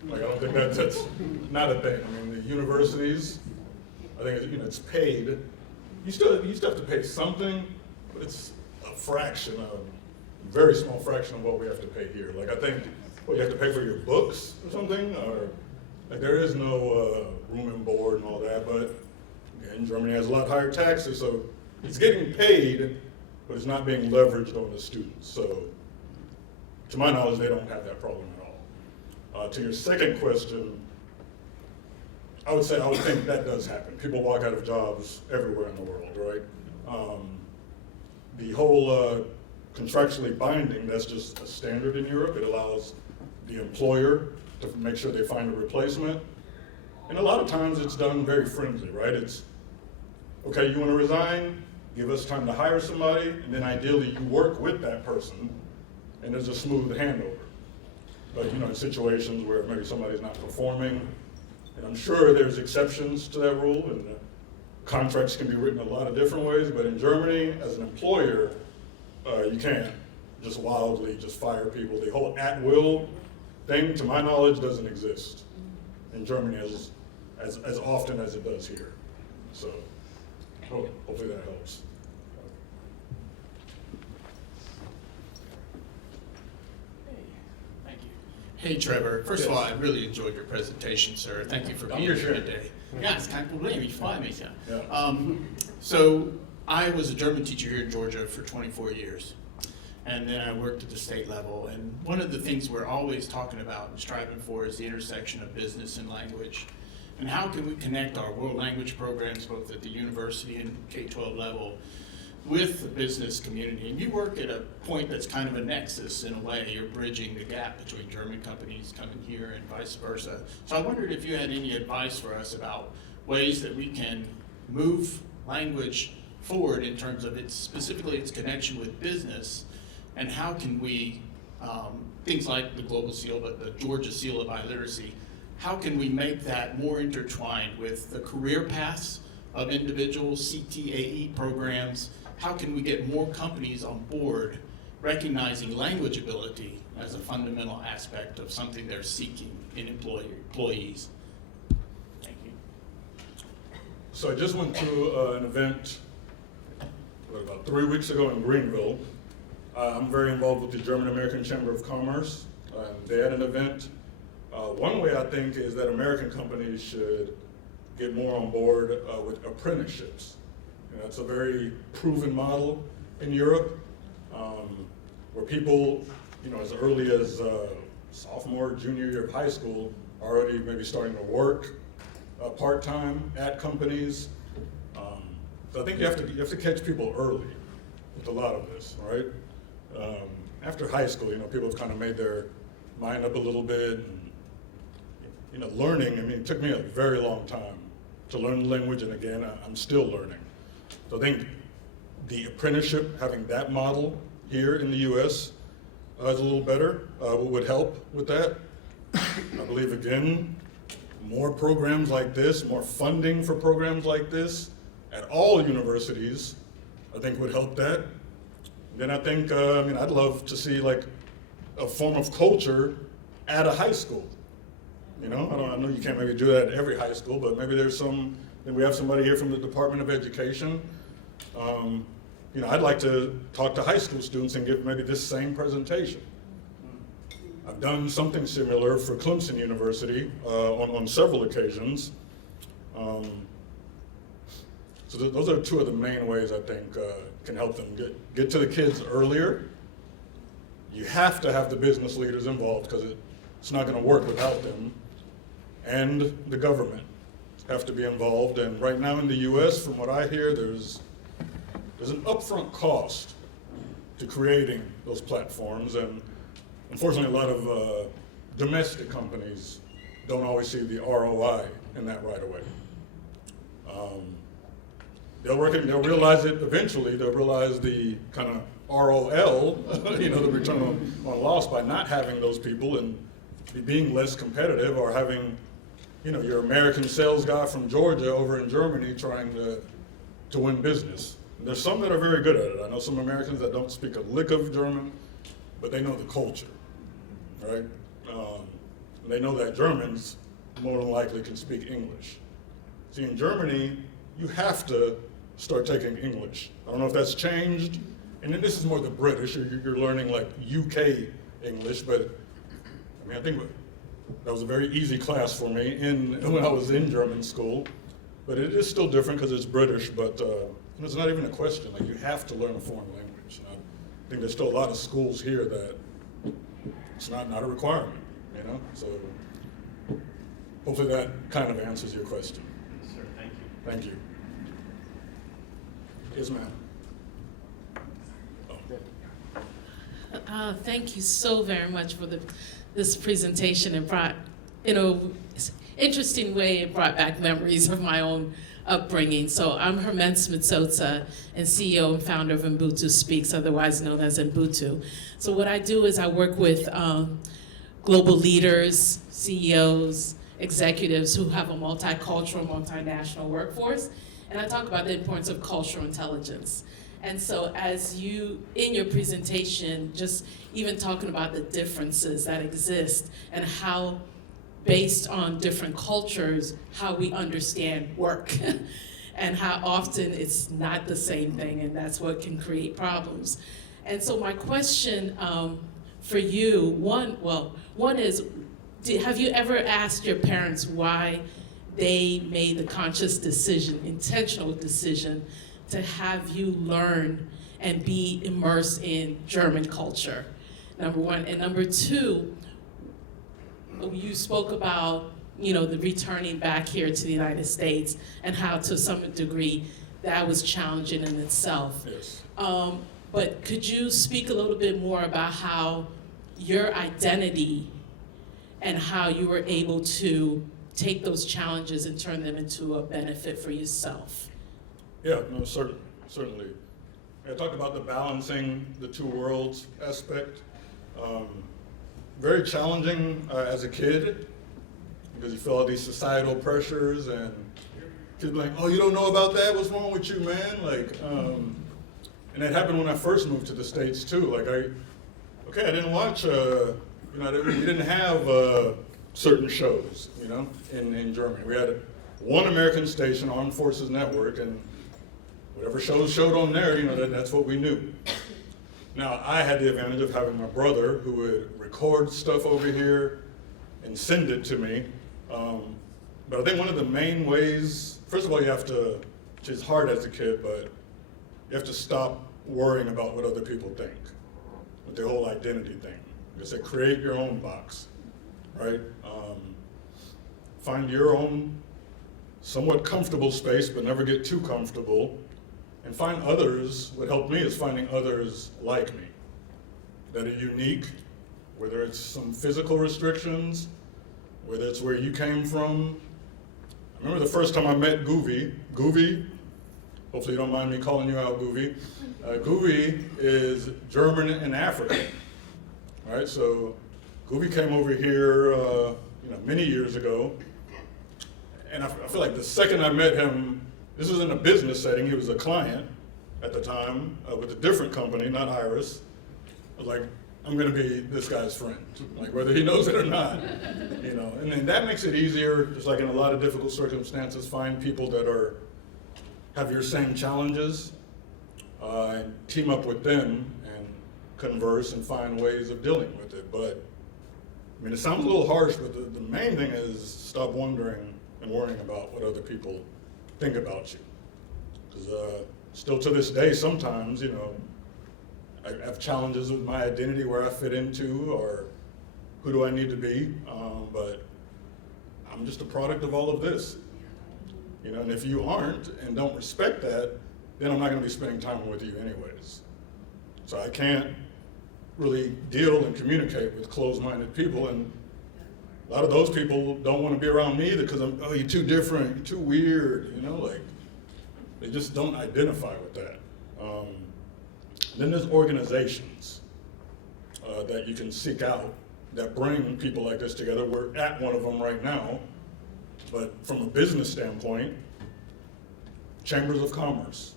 Like, I don't think that's not a thing. I mean, the universities, I think it's paid. You still have to pay something, but it's a fraction of, very small fraction of what we have to pay here. Like, I think you have to pay for your books or something, or like there is no room and board and all that, but again, Germany has a lot higher taxes, so it's getting paid, but it's not being leveraged on the students. So to my knowledge, they don't have that problem at all. To your second question, I would think that does happen. People walk out of jobs everywhere in the world, right? The whole contractually binding, that's just a standard in Europe. It allows the employer to make sure they find a replacement. And a lot of times it's done very friendly, right? It's, okay, you want to resign, give us time to hire somebody, and then ideally you work with that person, and there's a smooth handover. But in situations where maybe somebody's not performing, and I'm sure there's exceptions to that rule, and contracts can be written a lot of different ways, but in Germany, as an employer, you can't just wildly just fire people. The whole at-will thing, to my knowledge, doesn't exist in Germany as often as it does here. So hopefully that helps. Thank you. Hey, Trevor. First of all, I really enjoyed your presentation, sir. Thank you for being here today. Ja, ist kein Problem. Ich freue mich. So I was a German teacher here in Georgia for 24 years. And then I worked at the state level. And one of the things we're always talking about and striving for is the intersection of business and language. And how can we connect our world language programs, both at the university and K-12 level, with the business community? And you work at a point that's kind of a nexus in a way. You're bridging the gap between German companies coming here and vice versa. So I wondered if you had any advice for us about ways that we can move language forward in terms of specifically its connection with business, and how can we, things like the Global Seal, but the Georgia Seal of Biliteracy, how can we make that more intertwined with the career paths of individuals, CTAE programs? How can we get more companies on board recognizing language ability as a fundamental aspect of something they're seeking in employees? Thank you. So I just went to an event about 3 weeks ago in Greenville. I'm very involved with the German American Chamber of Commerce. They had an event. One way I think is that American companies should get more on board with apprenticeships. It's a very proven model in Europe, where people, as early as sophomore, junior year of high school, are already maybe starting to work part-time at companies. So I think you have to catch people early with a lot of this, right? After high school, people have kind of made their mind up a little bit. And, learning, it took me a very long time to learn the language, and again, I'm still learning. So I think the apprenticeship, having that model here in the US is a little better, would help with that. I believe, again, more programs like this, more funding for programs like this at all universities, I think would help that. Then I think, I'd love to see like a form of culture at a high school. I know you can't maybe do that at every high school, but maybe we have somebody here from the Department of Education. I'd like to talk to high school students and give maybe this same presentation. I've done something similar for Clemson University on several occasions. So those are two of the main ways I think can help them get to the kids earlier. You have to have the business leaders involved because it's not going to work without them. And the government have to be involved. And right now in the US, from what I hear, there's an upfront cost to creating those platforms. And unfortunately, a lot of domestic companies don't always see the ROI in that right away. They'll realize it eventually. They'll realize the kind of ROL, the return on loss by not having those people and being less competitive, or having, your American sales guy from Georgia over in Germany trying to win business. And there's some that are very good at it. I know some Americans that don't speak a lick of German, but they know the culture, right? They know that Germans more than likely can speak English. See, in Germany, you have to start taking English. I don't know if that's changed. And then this is more the British, you're learning like UK English, but I think that was a very easy class for me when I was in German school. But it is still different because it's British, but it's not even a question. Like, you have to learn a foreign language. I think there's still a lot of schools here that it's not a requirement, So hopefully that kind of answers your question. Yes, sir. Thank you. Thank you. Yes, ma'am. Thank you so very much for this presentation. It brought, interesting way it brought back memories of my own upbringing. So I'm Herman Smitsotsa, and CEO and founder of Ubuntu Speaks, otherwise known as Ubuntu. So what I do is I work with global leaders, CEOs, executives who have a multicultural, multinational workforce, and I talk about the importance of cultural intelligence. And so as you, in your presentation, just even talking about the differences that exist and how, based on different cultures, how we understand work and how often it's not the same thing, and that's what can create problems. And so my question for you, one is, have you ever asked your parents why they made the conscious decision, intentional decision, to have you learn and be immersed in German culture, number one. And number two, you spoke about, the returning back here to the United States and how to some degree that was challenging in itself. Yes. But could you speak a little bit more about how your identity and how you were able to take those challenges and turn them into a benefit for yourself? Yeah, no, certainly. I talked about the balancing the two worlds aspect. Very challenging as a kid, because you feel all these societal pressures and kids be like, oh, you don't know about that? What's wrong with you, man? And it happened when I first moved to the States too. I didn't watch, we didn't have certain shows, in Germany. We had one American station, Armed Forces Network, and whatever shows showed on there, that's what we knew. Now, I had the advantage of having my brother who would record stuff over here and send it to me. But I think one of the main ways, first of all, you have to, which is hard as a kid, but you have to stop worrying about what other people think, with the whole identity thing. Like I said, create your own box, right? Find your own somewhat comfortable space, but never get too comfortable. And find others. What helped me is finding others like me that are unique, whether it's some physical restrictions, whether it's where you came from. I remember the first time I met Goovy. Goovy hopefully you don't mind me calling you out, Guvi. Guvi is German in Africa, right? So Guvi came over here, many years ago, and I feel like the second I met him, this was in a business setting. He was a client at the time with a different company, not Iris. I was like, I'm going to be this guy's friend, like whether he knows it or not, And then that makes it easier, just like in a lot of difficult circumstances, find people that have your same challenges, and team up with them and converse and find ways of dealing with it. But I mean, it sounds a little harsh, but the main thing is stop wondering and worrying about what other people think about you. Because still to this day, sometimes, I have challenges with my identity, where I fit into, or who do I need to be, but I'm just a product of all of this. And if you aren't and don't respect that, then I'm not going to be spending time with you anyways. So I can't really deal and communicate with closed-minded people, and a lot of those people don't want to be around me either because you're too different, you're too weird, they just don't identify with that. Then there's organizations that you can seek out that bring people like this together. We're at one of them right now, but from a business standpoint, chambers of commerce.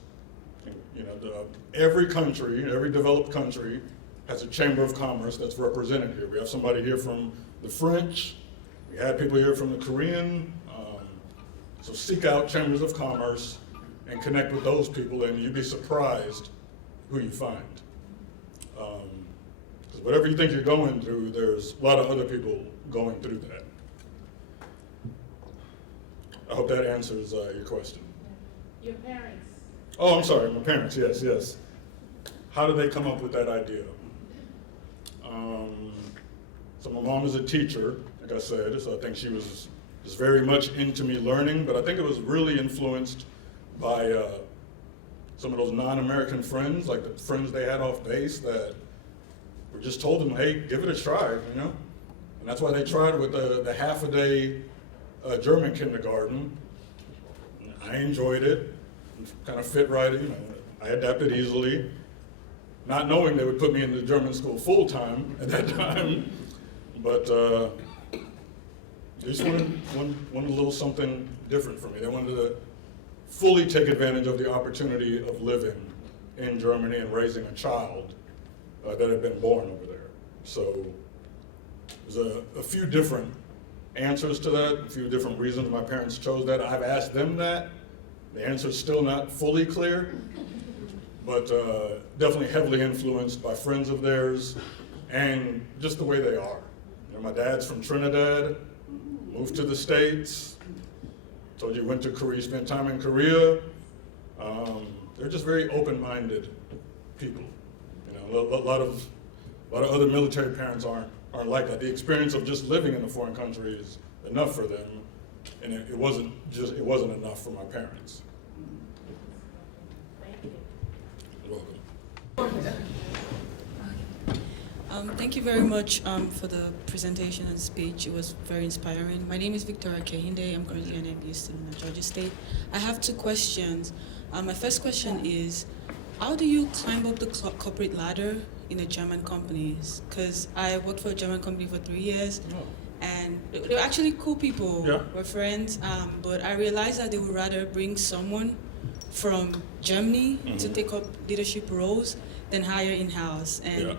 Every country, every developed country has a chamber of commerce that's represented here. We have somebody here from the French, we had people here from the Korean, so seek out chambers of commerce and connect with those people, and you'd be surprised who you find. Because whatever you think you're going through, there's a lot of other people going through that. I hope that answers your question. Your parents. Oh, I'm sorry, my parents, yes. How did they come up with that idea? So my mom is a teacher, like I said, so I think she was just very much into me learning, but I think it was really influenced by some of those non-American friends, like the friends they had off base that were just told them, hey, give it a try, And that's why they tried with the half-a-day German kindergarten. I enjoyed it, kind of fit right in, I adapted easily, not knowing they would put me in the German school full-time at that time, but they just wanted a little something different for me. They wanted to fully take advantage of the opportunity of living in Germany and raising a child that had been born over there. So there's a few different answers to that, a few different reasons my parents chose that. I've asked them that. The answer's still not fully clear, but definitely heavily influenced by friends of theirs and just the way they are. My dad's from Trinidad, moved to the States, told you went to Korea, spent time in Korea. They're just very open-minded people. A lot of other military parents aren't like that. The experience of just living in a foreign country is enough for them, and it wasn't enough for my parents. You're welcome. Thank you very much for the presentation and speech. It was very inspiring. My name is Victoria Kehinde. I'm currently an MBA student at Georgia State. I have two questions. My first question is, how do you climb up the corporate ladder in a German companies? Because I worked for a German company for 3 years, and they were actually cool people. Yeah. We're friends, but I realized that they would rather bring someone from Germany to take up leadership roles than hire in-house. And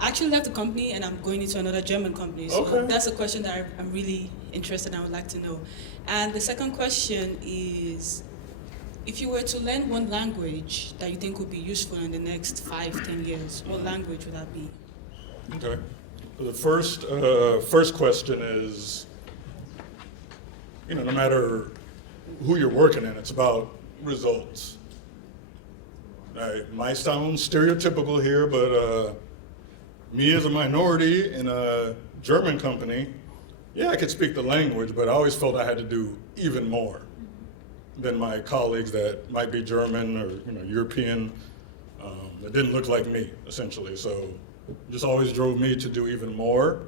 I actually left the company and I'm going into another German company. So that's a question that I'm really interested in. I would like to know. And the second question is, if you were to learn one language that you think would be useful in the next 5-10 years, what language would that be? Okay. The first question is, no matter who you're working in, it's about results. It might sound stereotypical here, but me as a minority in a German company, I could speak the language, but I always felt I had to do even more than my colleagues that might be German or European, that didn't look like me, essentially. So it just always drove me to do even more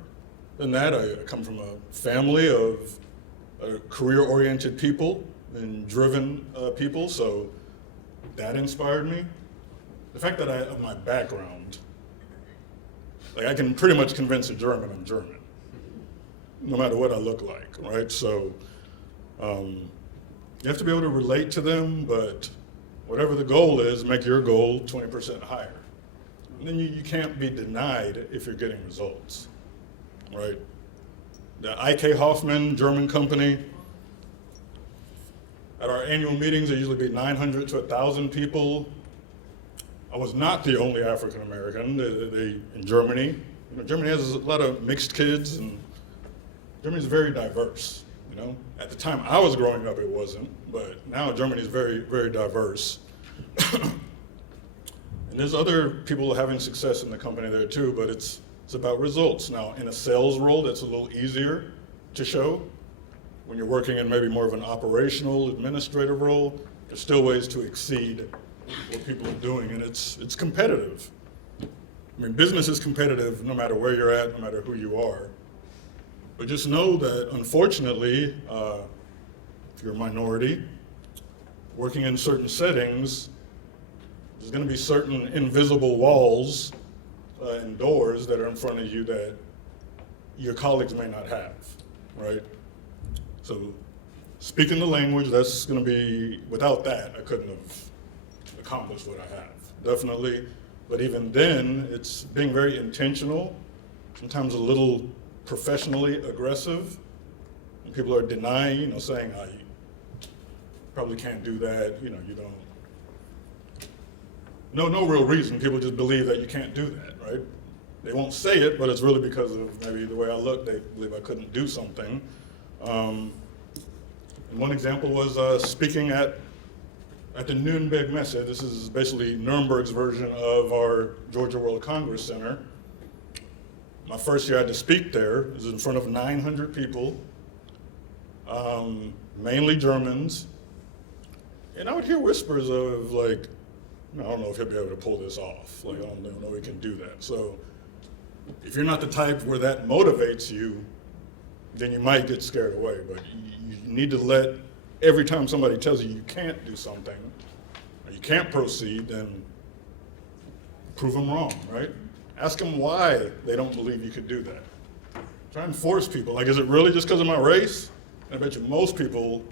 than that. I come from a family of career-oriented people and driven people, so that inspired me. The fact that of my background, like I can pretty much convince a German I'm German, no matter what I look like, right? So you have to be able to relate to them, but whatever the goal is, make your goal 20% higher. And then you can't be denied if you're getting results, right? The IK Hoffman German company, at our annual meetings, there usually be 900 to 1,000 people. I was not the only African American. In Germany, Germany has a lot of mixed kids, and Germany is very diverse. At the time I was growing up, it wasn't, but now Germany is very, very diverse. And there's other people having success in the company there too, but it's about results. Now, in a sales role, that's a little easier to show. When you're working in maybe more of an operational, administrative role, there's still ways to exceed what people are doing, and it's competitive. I mean, business is competitive no matter where you're at, no matter who you are. But just know that, unfortunately, if you're a minority, working in certain settings, there's going to be certain invisible walls and doors that are in front of you that your colleagues may not have, right? So speaking the language, that's going to be, without that, I couldn't have accomplished what I have, definitely. But even then, it's being very intentional, sometimes a little professionally aggressive. And people are denying, saying, oh, you probably can't do that, you don't. No real reason. People just believe that you can't do that, right? They won't say it, but it's really because of maybe the way I look. They believe I couldn't do something. And one example was speaking at the Nuremberg Messe. This is basically Nuremberg's version of our Georgia World Congress Center. My first year I had to speak there. It was in front of 900 people, mainly Germans. And I would hear whispers of like, I don't know if he'll be able to pull this off. Like, I don't know if he can do that. So if you're not the type where that motivates you, then you might get scared away. But you need to let, every time somebody tells you you can't do something, or you can't proceed, then prove them wrong, right? Ask them why they don't believe you could do that. Try and force people. Like, is it really just because of my race? And I bet you most people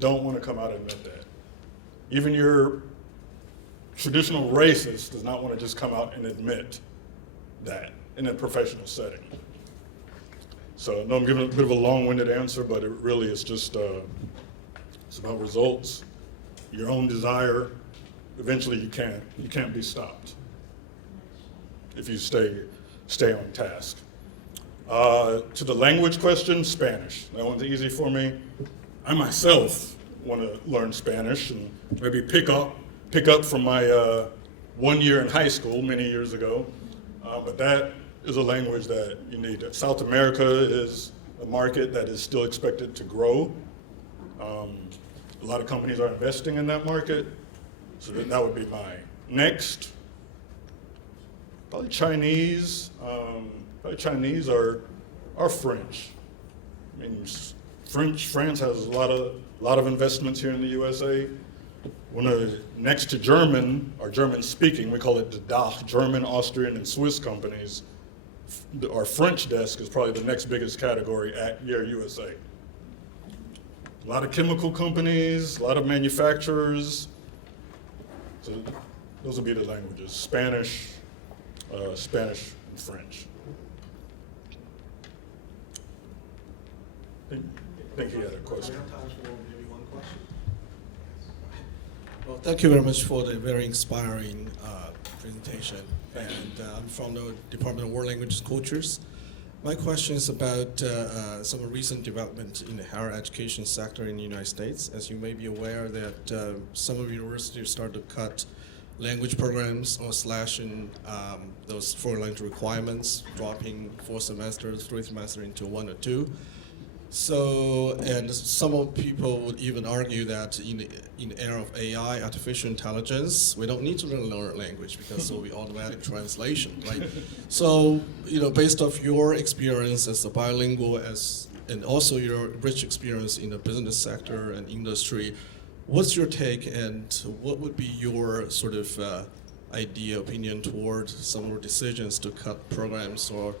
don't want to come out and admit that. Even your traditional racist does not want to just come out and admit that in a professional setting. So I know I'm giving a bit of a long-winded answer, but it really is just, it's about results, your own desire. Eventually you can't be stopped if you stay on task. To the language question, Spanish. That one's easy for me. I myself want to learn Spanish and maybe pick up from my 1 year in high school many years ago, but that is a language that you need. South America is a market that is still expected to grow. A lot of companies are investing in that market, so that would be my next. Probably Chinese. Chinese are French. I mean, France has a lot of investments here in the USA. Next to German, or German speaking, we call it the DACH, German, Austrian, and Swiss companies. Our French desk is probably the next biggest category at Yale USA. A lot of chemical companies, a lot of manufacturers. So those would be the languages: Spanish, Spanish, and French. I think he had a question. Well, thank you very much for the very inspiring presentation. And I'm from the Department of World Languages and Cultures. My question is about some recent development in the higher education sector in the United States. As you may be aware that some of universities started to cut language programs or slashing those foreign language requirements, dropping 4 semesters, 3 semesters into 1 or 2. So, and some people would even argue that in the era of AI, artificial intelligence, we don't need to learn language because there will be automatic translation, right? So, based off your experience as a bilingual, and also your rich experience in the business sector and industry, What's your take, and what would be your sort of idea, opinion toward some more decisions to cut programs or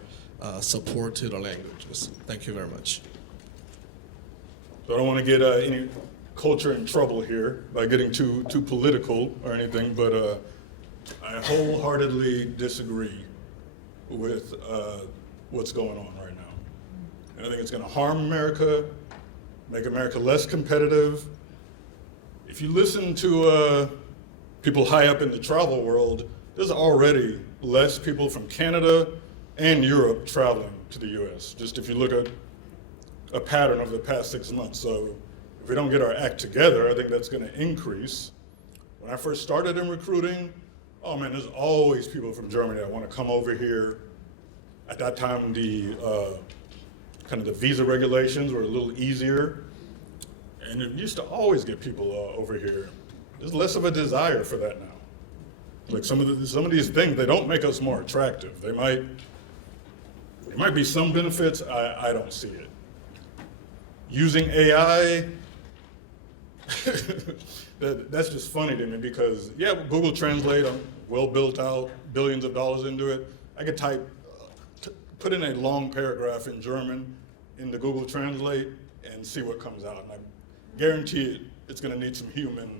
support to the languages? Thank you very much. So I don't want to get any culture in trouble here by getting too political or anything, but I wholeheartedly disagree with what's going on right now. And I think it's going to harm America, make America less competitive. If you listen to people high up in the travel world, there's already less people from Canada and Europe traveling to the US, just if you look at a pattern over the past 6 months. So if we don't get our act together, I think that's going to increase. When I first started in recruiting, oh man, there's always people from Germany that want to come over here. At that time, the kind of the visa regulations were a little easier. And it used to always get people over here. There's less of a desire for that now. Like some of these things, they don't make us more attractive. There might be some benefits, I don't see it. Using AI, that's just funny to me because, yeah, Google Translate, I'm well built out, billions of dollars into it. I could put in a long paragraph in German into Google Translate and see what comes out. And I guarantee it's going to need some human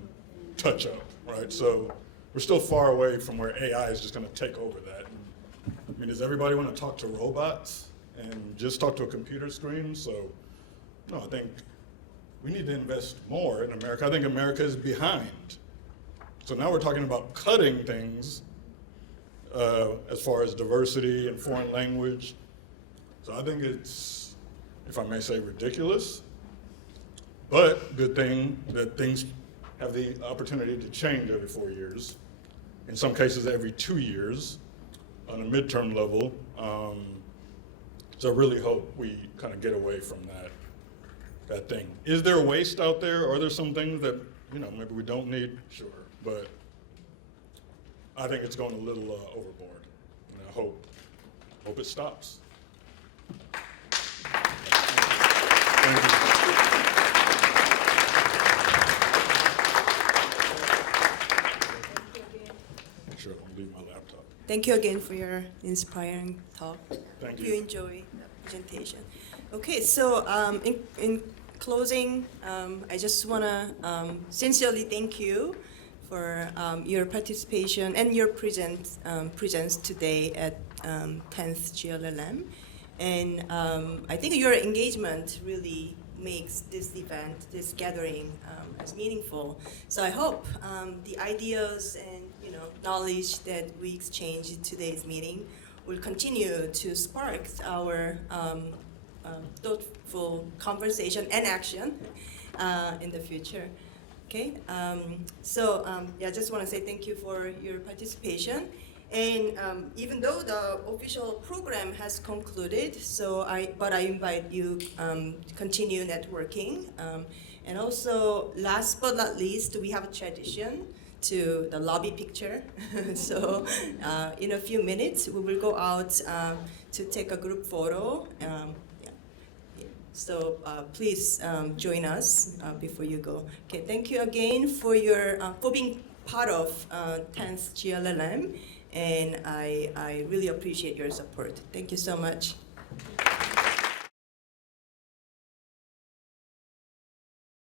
touch up, right? So we're still far away from where AI is just going to take over that. I mean, does everybody want to talk to robots and just talk to a computer screen? So, no, I think we need to invest more in America. I think America is behind. So now we're talking about cutting things as far as diversity and foreign language. So I think it's, if I may say, ridiculous. But good thing that things have the opportunity to change every 4 years. In some cases, every 2 years on a midterm level. So I really hope we kind of get away from that thing. Is there waste out there? Are there some things that, maybe we don't need? Sure, but I think it's going a little overboard. And I hope it stops. Thank you. Sure, I'll leave my laptop. Thank you again for your inspiring talk. Thank Hope you. you enjoy the presentation. Okay, so in closing, I just want to sincerely thank you for your participation and your presence today at 10th GLLM. And I think your engagement really makes this event, this gathering, as meaningful. So I hope the ideas and knowledge that we exchange in today's meeting will continue to spark our thoughtful conversation and action in the future. Okay, I just want to say thank you for your participation. And even though the official program has concluded, but I invite you to continue networking. And also, last but not least, we have a tradition to the lobby picture. So in a few minutes, we will go out to take a group photo. So please join us before you go. Okay, thank you again for being part of 10th GLLM, and I really appreciate your support. Thank you so much.